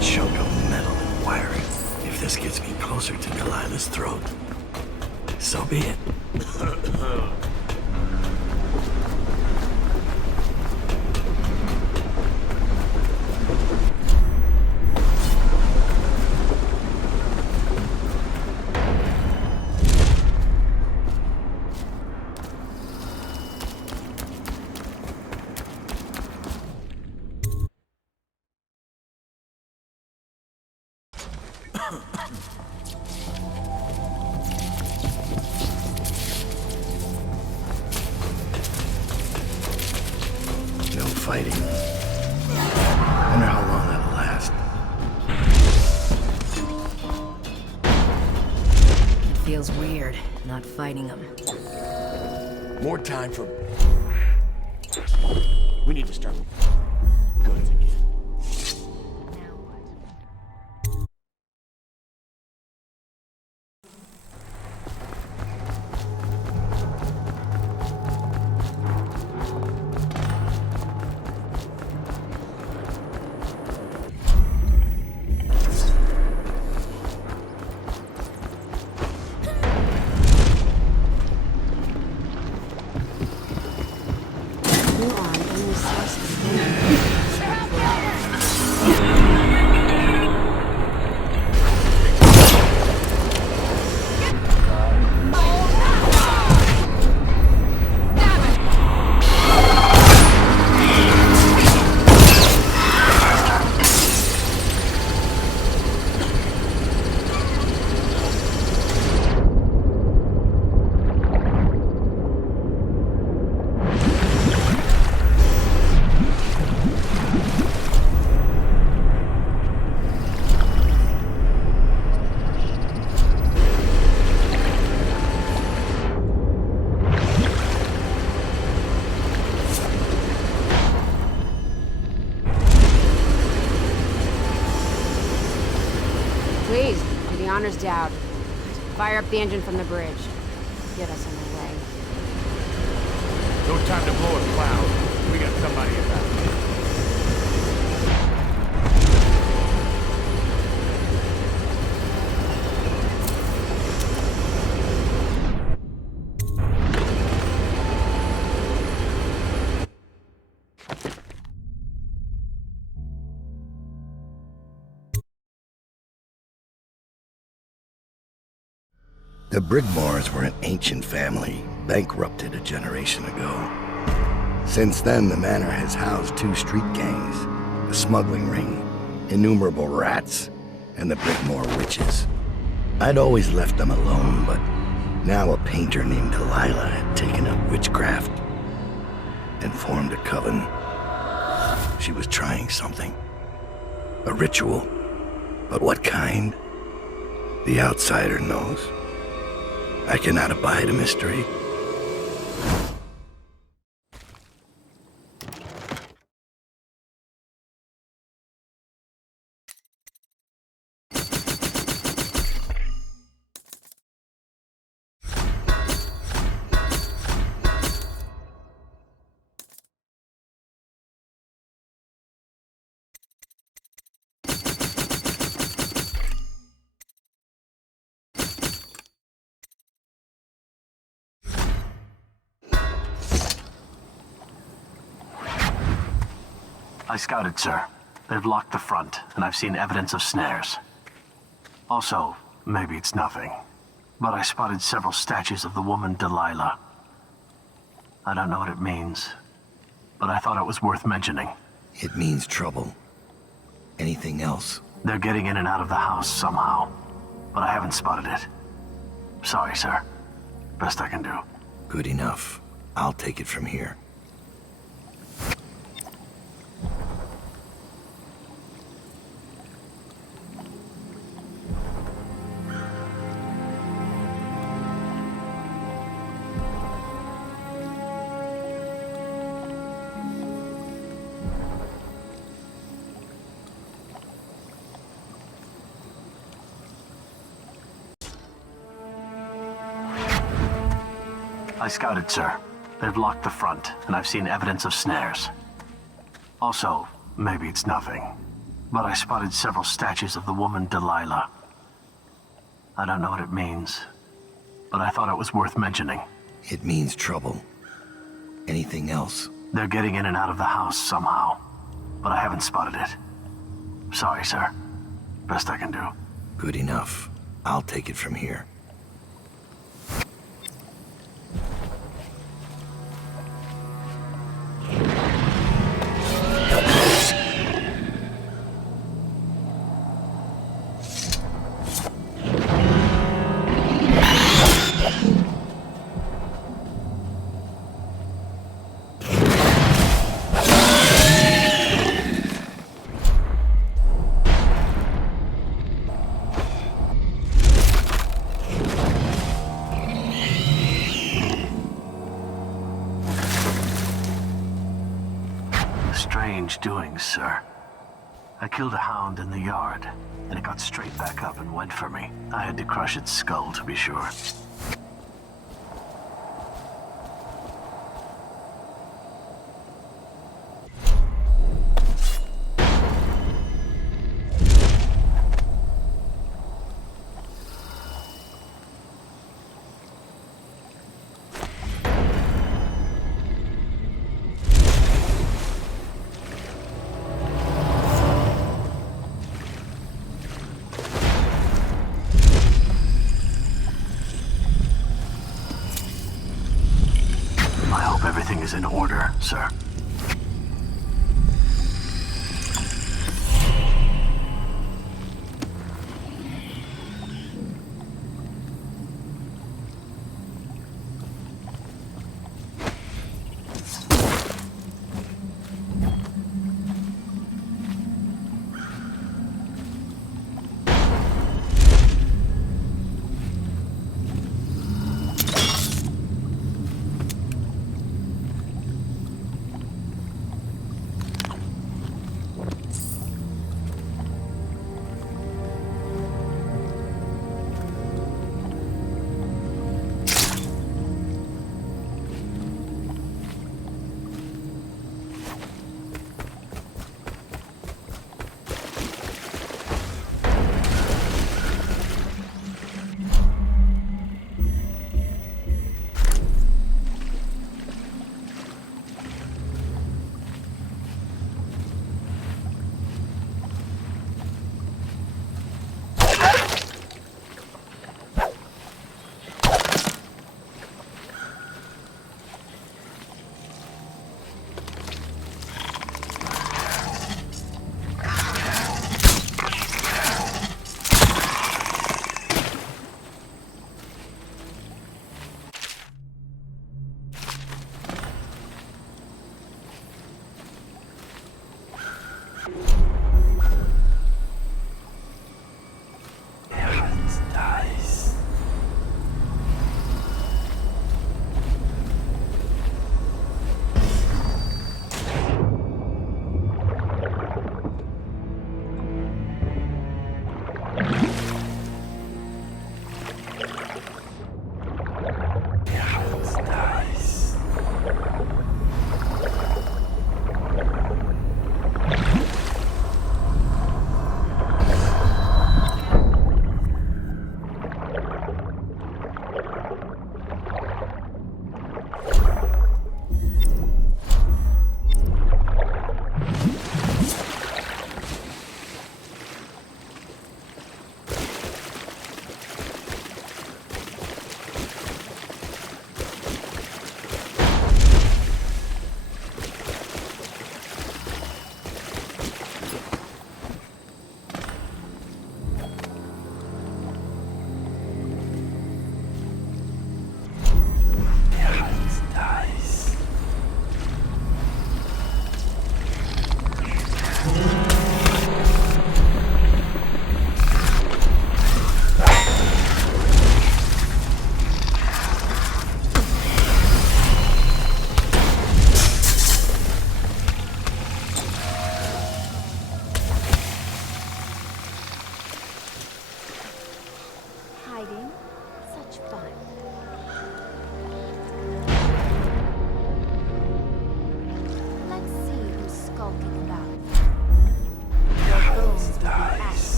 Chunk of metal and wiring. If this gets me closer to Delilah's throat, so be it. No fighting. Wonder how long that'll last. It feels weird, not fighting them. More time for... We need to start goods again. New arm, enemy source. Please, do the honors down. Fire up the engine from the bridge. Get us on our way. No time to blow a cloud. We got somebody at that. The Brigmores were an ancient family, bankrupted a generation ago. Since then, the manor has housed 2 street gangs, a smuggling ring, innumerable rats, and the Brigmore witches. I'd always left them alone, but now a painter named Delilah had taken up witchcraft and formed a coven. She was trying something. A ritual. But what kind? The outsider knows. I cannot abide a mystery. I scouted, sir. They've locked the front, and I've seen evidence of snares. Also, maybe it's nothing, but I spotted several statues of the woman Delilah. I don't know what it means, but I thought it was worth mentioning. It means trouble. Anything else? They're getting in and out of the house somehow, but I haven't spotted it. Sorry, sir. Best I can do. Good enough. I'll take it from here. I scouted, sir. They've locked the front, and I've seen evidence of snares. Also, maybe it's nothing, but I spotted several statues of the woman Delilah. I don't know what it means, but I thought it was worth mentioning. It means trouble. Anything else? They're getting in and out of the house somehow, but I haven't spotted it. Sorry, sir. Best I can do. Good enough. I'll take it from here. Strange doings, sir. I killed a hound in the yard, and it got straight back up and went for me. I had to crush its skull, to be sure. Everything is in order, sir.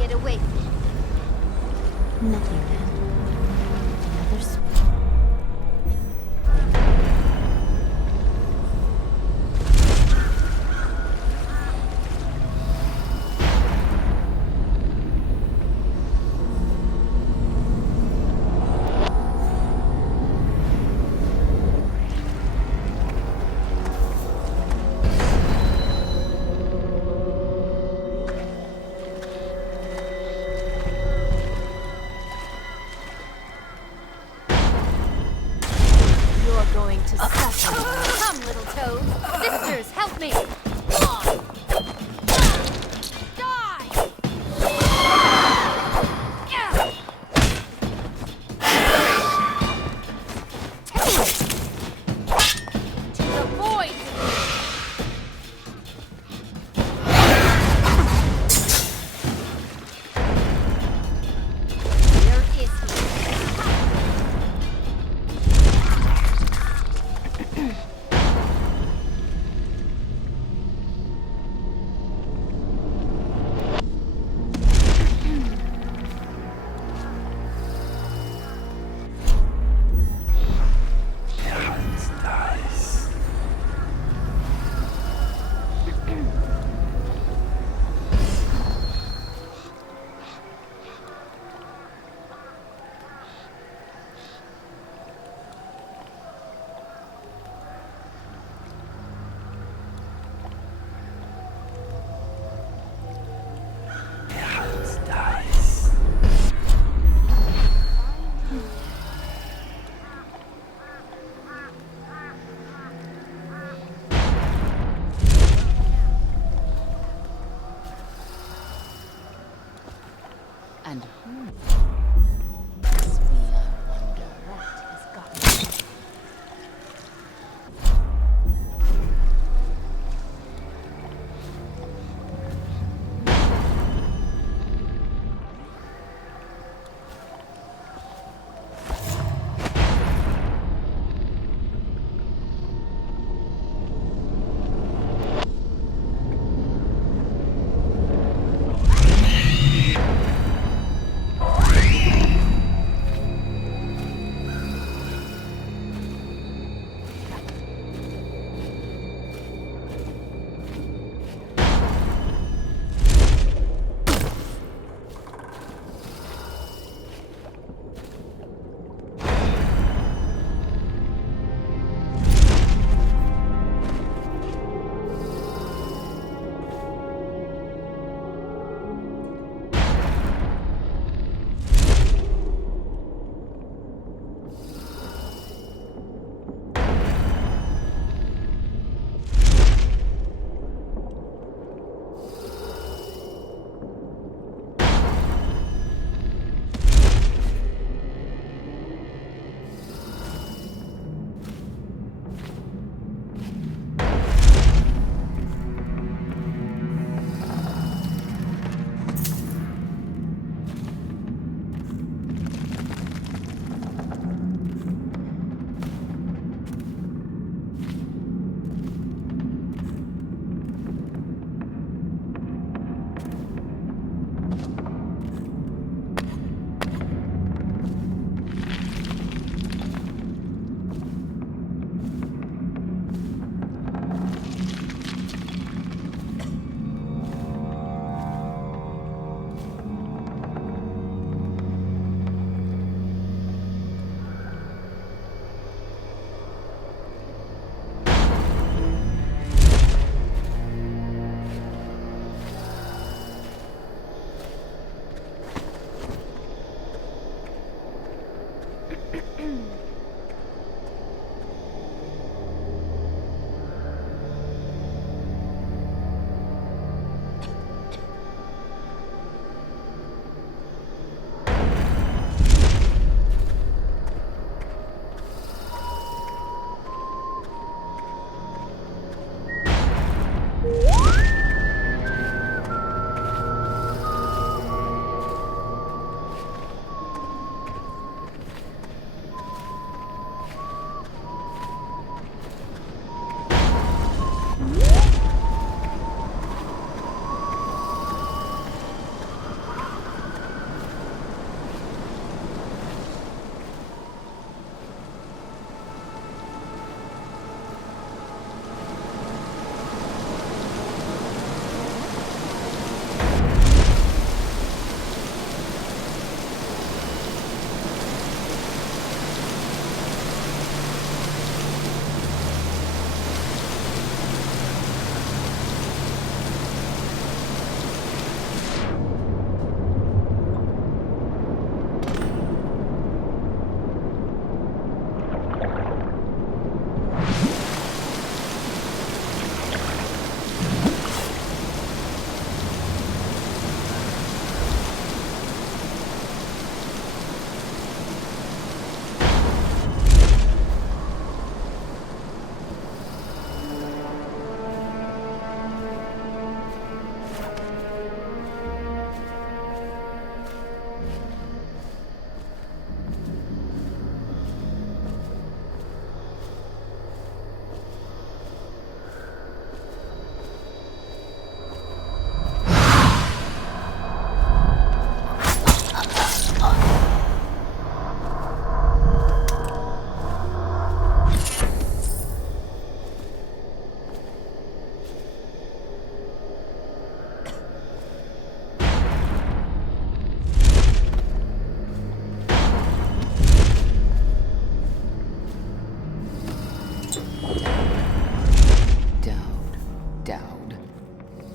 get away from me. Nothing then. Another going to suffer. Come, little toad. Sisters, help me! And who must be, I wonder, what has gotten me?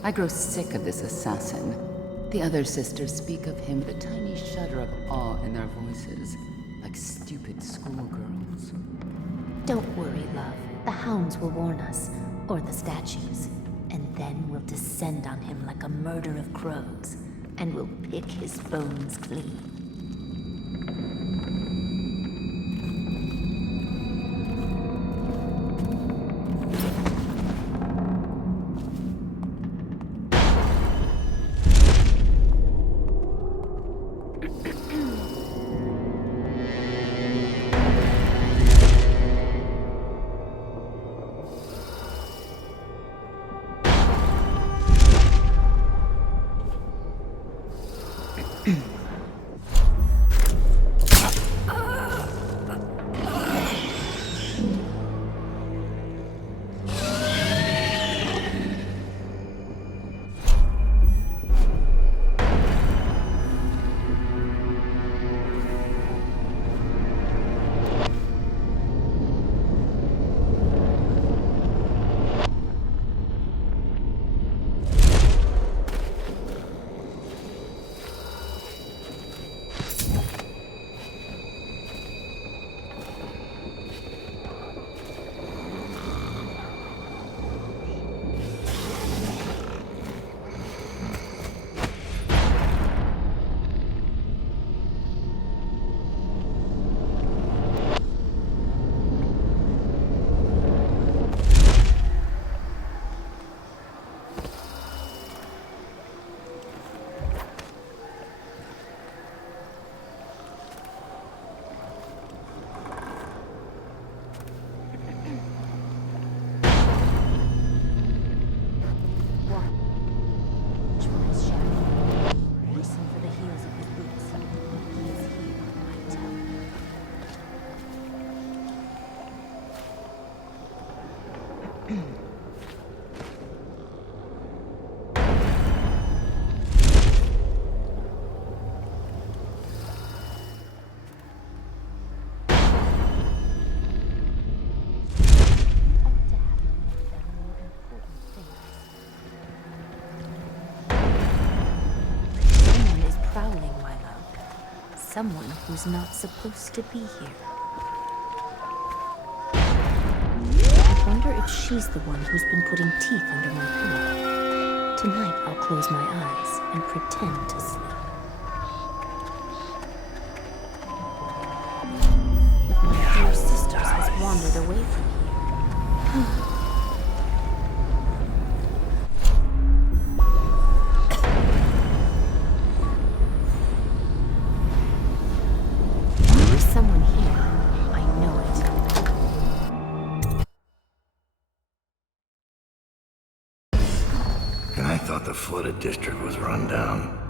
I grow sick of this assassin. The other sisters speak of him with a tiny shudder of awe in their voices, like stupid schoolgirls. Don't worry, love. The hounds will warn us, or the statues. And then we'll descend on him like a murder of crows, and we'll pick his bones clean. Someone who's not supposed to be here. I wonder if she's the one who's been putting teeth under my pillow. Tonight I'll close my eyes and pretend to sleep. If my dear sisters has wandered away from here. The flooded district was run down.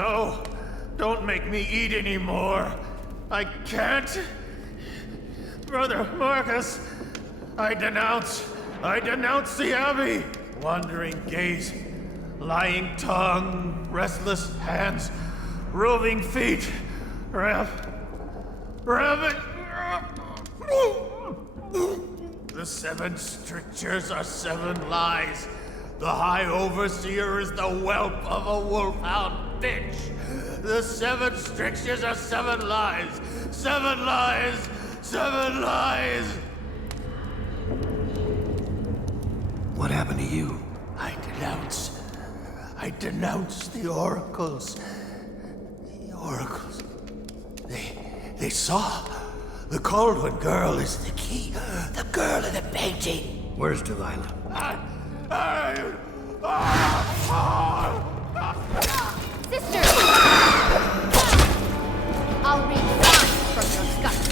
No, don't make me eat anymore. I can't. Brother Marcus, I denounce the Abbey. Wandering gaze, lying tongue, restless hands, roving feet, rabbit. The 7 strictures are 7 lies. The High Overseer is the whelp of a wolfhound bitch. The 7 strictures are 7 lies. 7 lies. 7 lies. What happened to you? I denounce the oracles. The oracles. They saw. The Caldwell girl is the key. The girl in the painting. Where's Delilah? Sister! I'll read signs from your guts.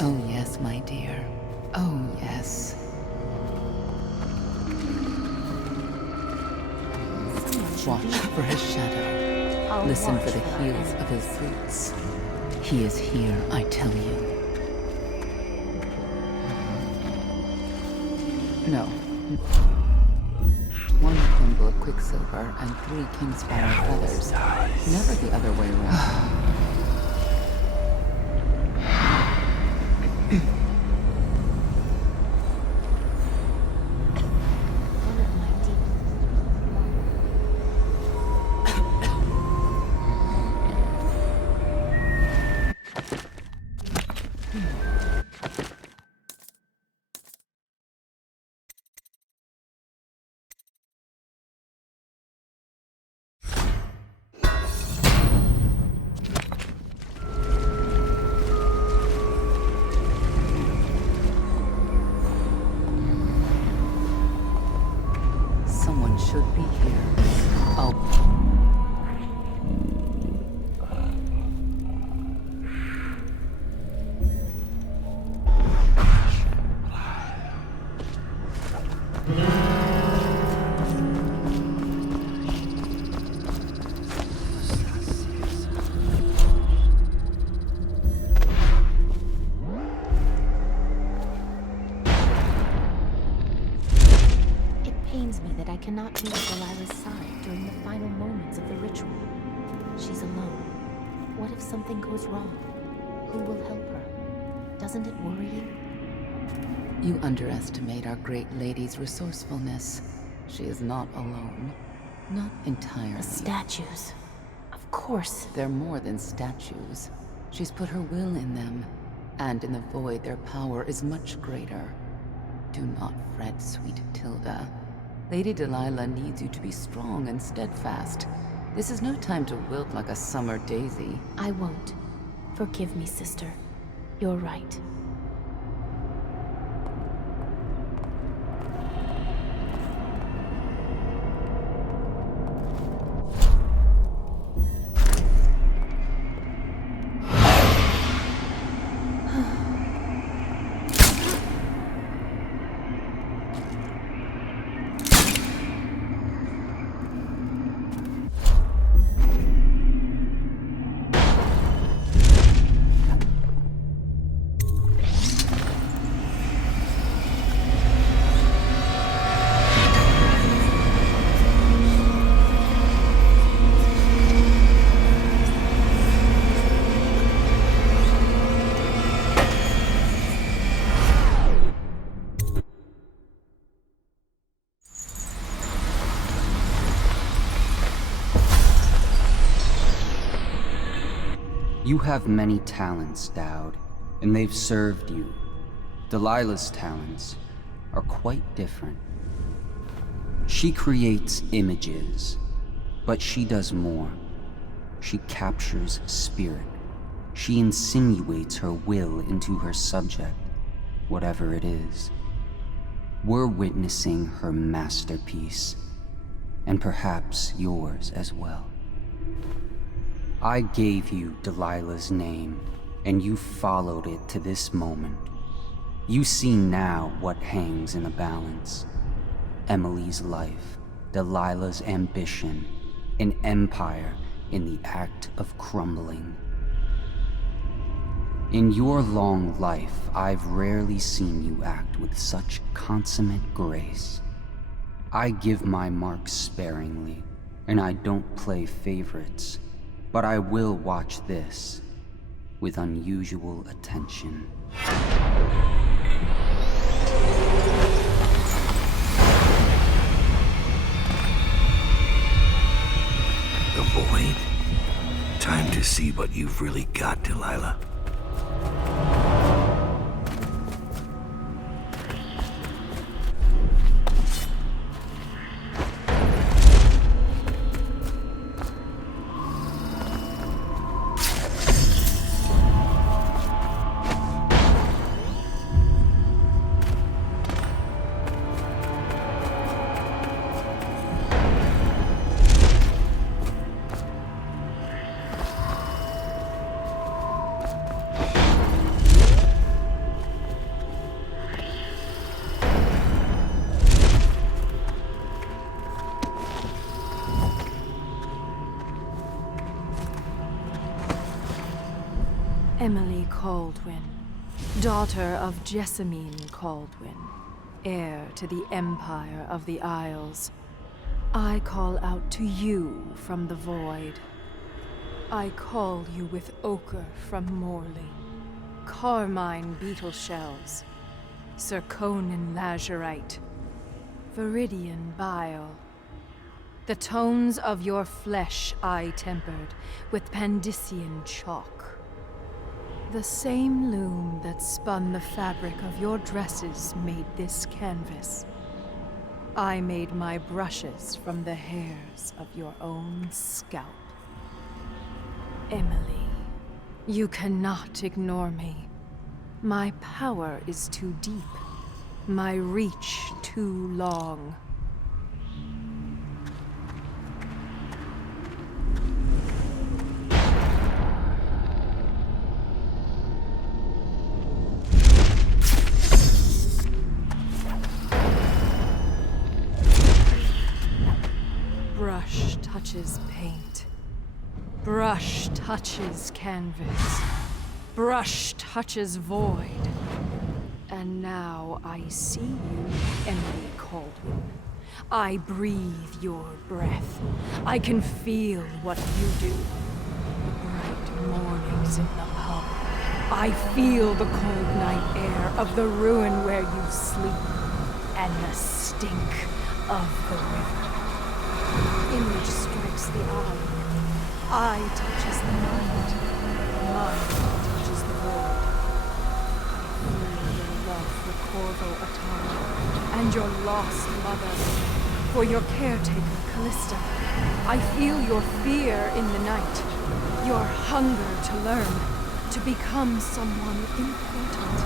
Oh, yes, my dear. Oh, yes. Watch for his shadow. I'll Listen for watch the for heels him. of his boots. He is here, I tell you. No. 1 thimble of quicksilver and 3 kingspire feathers. Never the other way around. Someone should be here. Oh. I cannot be at Delilah's side during the final moments of the ritual. She's alone. What if something goes wrong? Who will help her? Doesn't it worry you? You underestimate our great lady's resourcefulness. She is not alone. Not entirely. The statues. Of course. They're more than statues. She's put her will in them. And in the void, their power is much greater. Do not fret, sweet Tilda. Lady Delilah needs you to be strong and steadfast. This is no time to wilt like a summer daisy. I won't. Forgive me, sister. You're right. You have many talents, Dowd, and they've served you. Delilah's talents are quite different. She creates images, but she does more. She captures spirit. She insinuates her will into her subject, whatever it is. We're witnessing her masterpiece, and perhaps yours as well. I gave you Delilah's name, and you followed it to this moment. You see now what hangs in the balance. Emily's life, Delilah's ambition, an empire in the act of crumbling. In your long life, I've rarely seen you act with such consummate grace. I give my marks sparingly, and I don't play favorites, but I will watch this with unusual attention. The Void? Time to see what you've really got, Delilah. Emily Caldwin, daughter of Jessamine Caldwin, heir to the Empire of the Isles. I call out to you from the Void. I call you with ochre from Morley, carmine beetle shells, zirconin lazurite, viridian bile. The tones of your flesh I tempered with Pandician chalk. The same loom that spun the fabric of your dresses made this canvas. I made my brushes from the hairs of your own scalp. Emily, you cannot ignore me. My power is too deep, my reach too long. Brush touches paint. Brush touches canvas. Brush touches void. And now I see you, Emily Caldwin. I breathe your breath. I can feel what you do. The bright mornings in the pub. I feel the cold night air of the ruin where you sleep. And the stink of the river. Image strikes the eye touches the mind touches the void. I feel your love for Corvo Atara, and your lost mother, for your caretaker, Callista. I feel your fear in the night, your hunger to learn, to become someone important.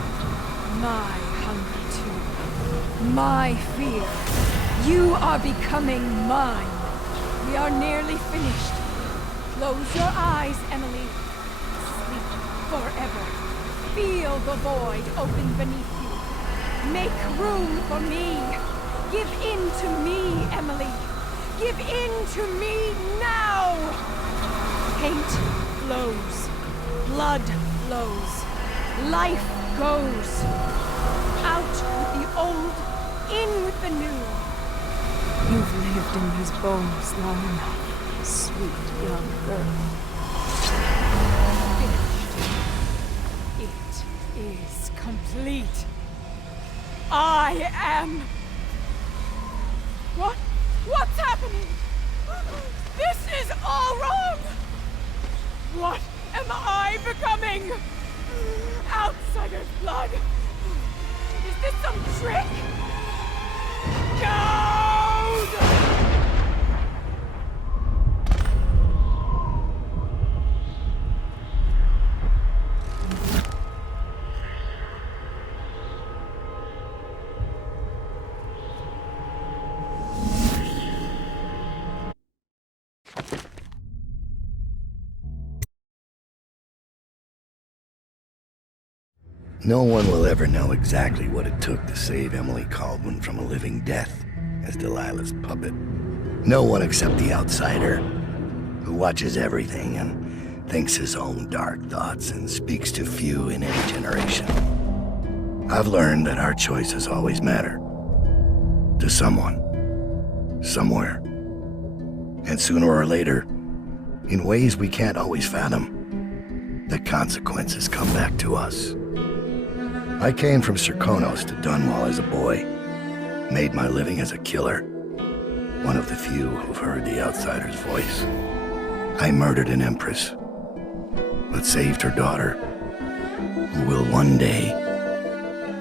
My hunger too, my fear. You are becoming mine. We are nearly finished. Close your eyes, Emily. Sleep forever. Feel the void open beneath you. Make room for me. Give in to me, Emily. Give in to me now. Paint flows. Blood flows. Life goes. Out with the old, in with the new. You've lived in these bones long enough, sweet young girl. Finished. It is complete. I am... What's happening? This is all wrong! What am I becoming? Outsider's blood? Is this some trick? Gold! No one will ever know exactly what it took to save Emily Caldwin from a living death as Delilah's puppet. No one except the outsider, who watches everything and thinks his own dark thoughts and speaks to few in any generation. I've learned that our choices always matter. To someone. Somewhere. And sooner or later, in ways we can't always fathom, the consequences come back to us. I came from Serkonos to Dunwall as a boy, made my living as a killer, one of the few who've heard the outsider's voice. I murdered an empress, but saved her daughter, who will one day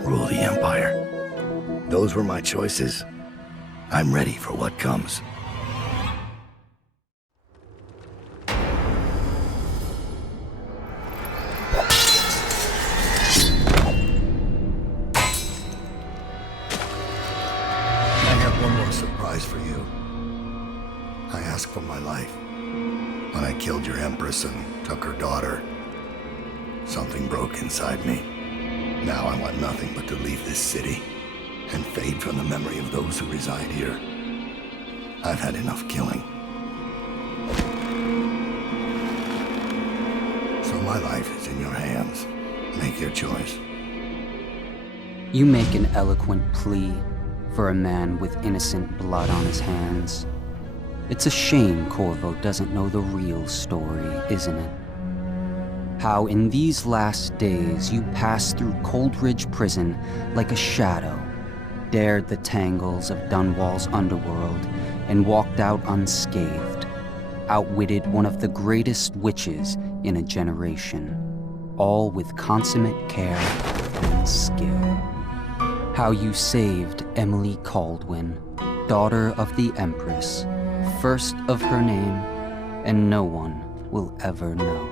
rule the Empire. Those were my choices. I'm ready for what comes. For you. I asked for my life. When I killed your empress and took her daughter, something broke inside me. Now I want nothing but to leave this city and fade from the memory of those who reside here. I've had enough killing. So my life is in your hands. Make your choice. You make an eloquent plea for a man with innocent blood on his hands. It's a shame Corvo doesn't know the real story, isn't it? How in these last days you passed through Coldridge Prison like a shadow, dared the tangles of Dunwall's underworld, and walked out unscathed, outwitted one of the greatest witches in a generation, all with consummate care and skill. How you saved Emily Caldwin, daughter of the Empress, first of her name, and no one will ever know.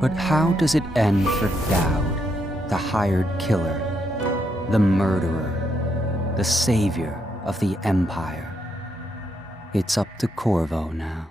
But how does it end for Dowd, the hired killer, the murderer, the savior of the Empire? It's up to Corvo now.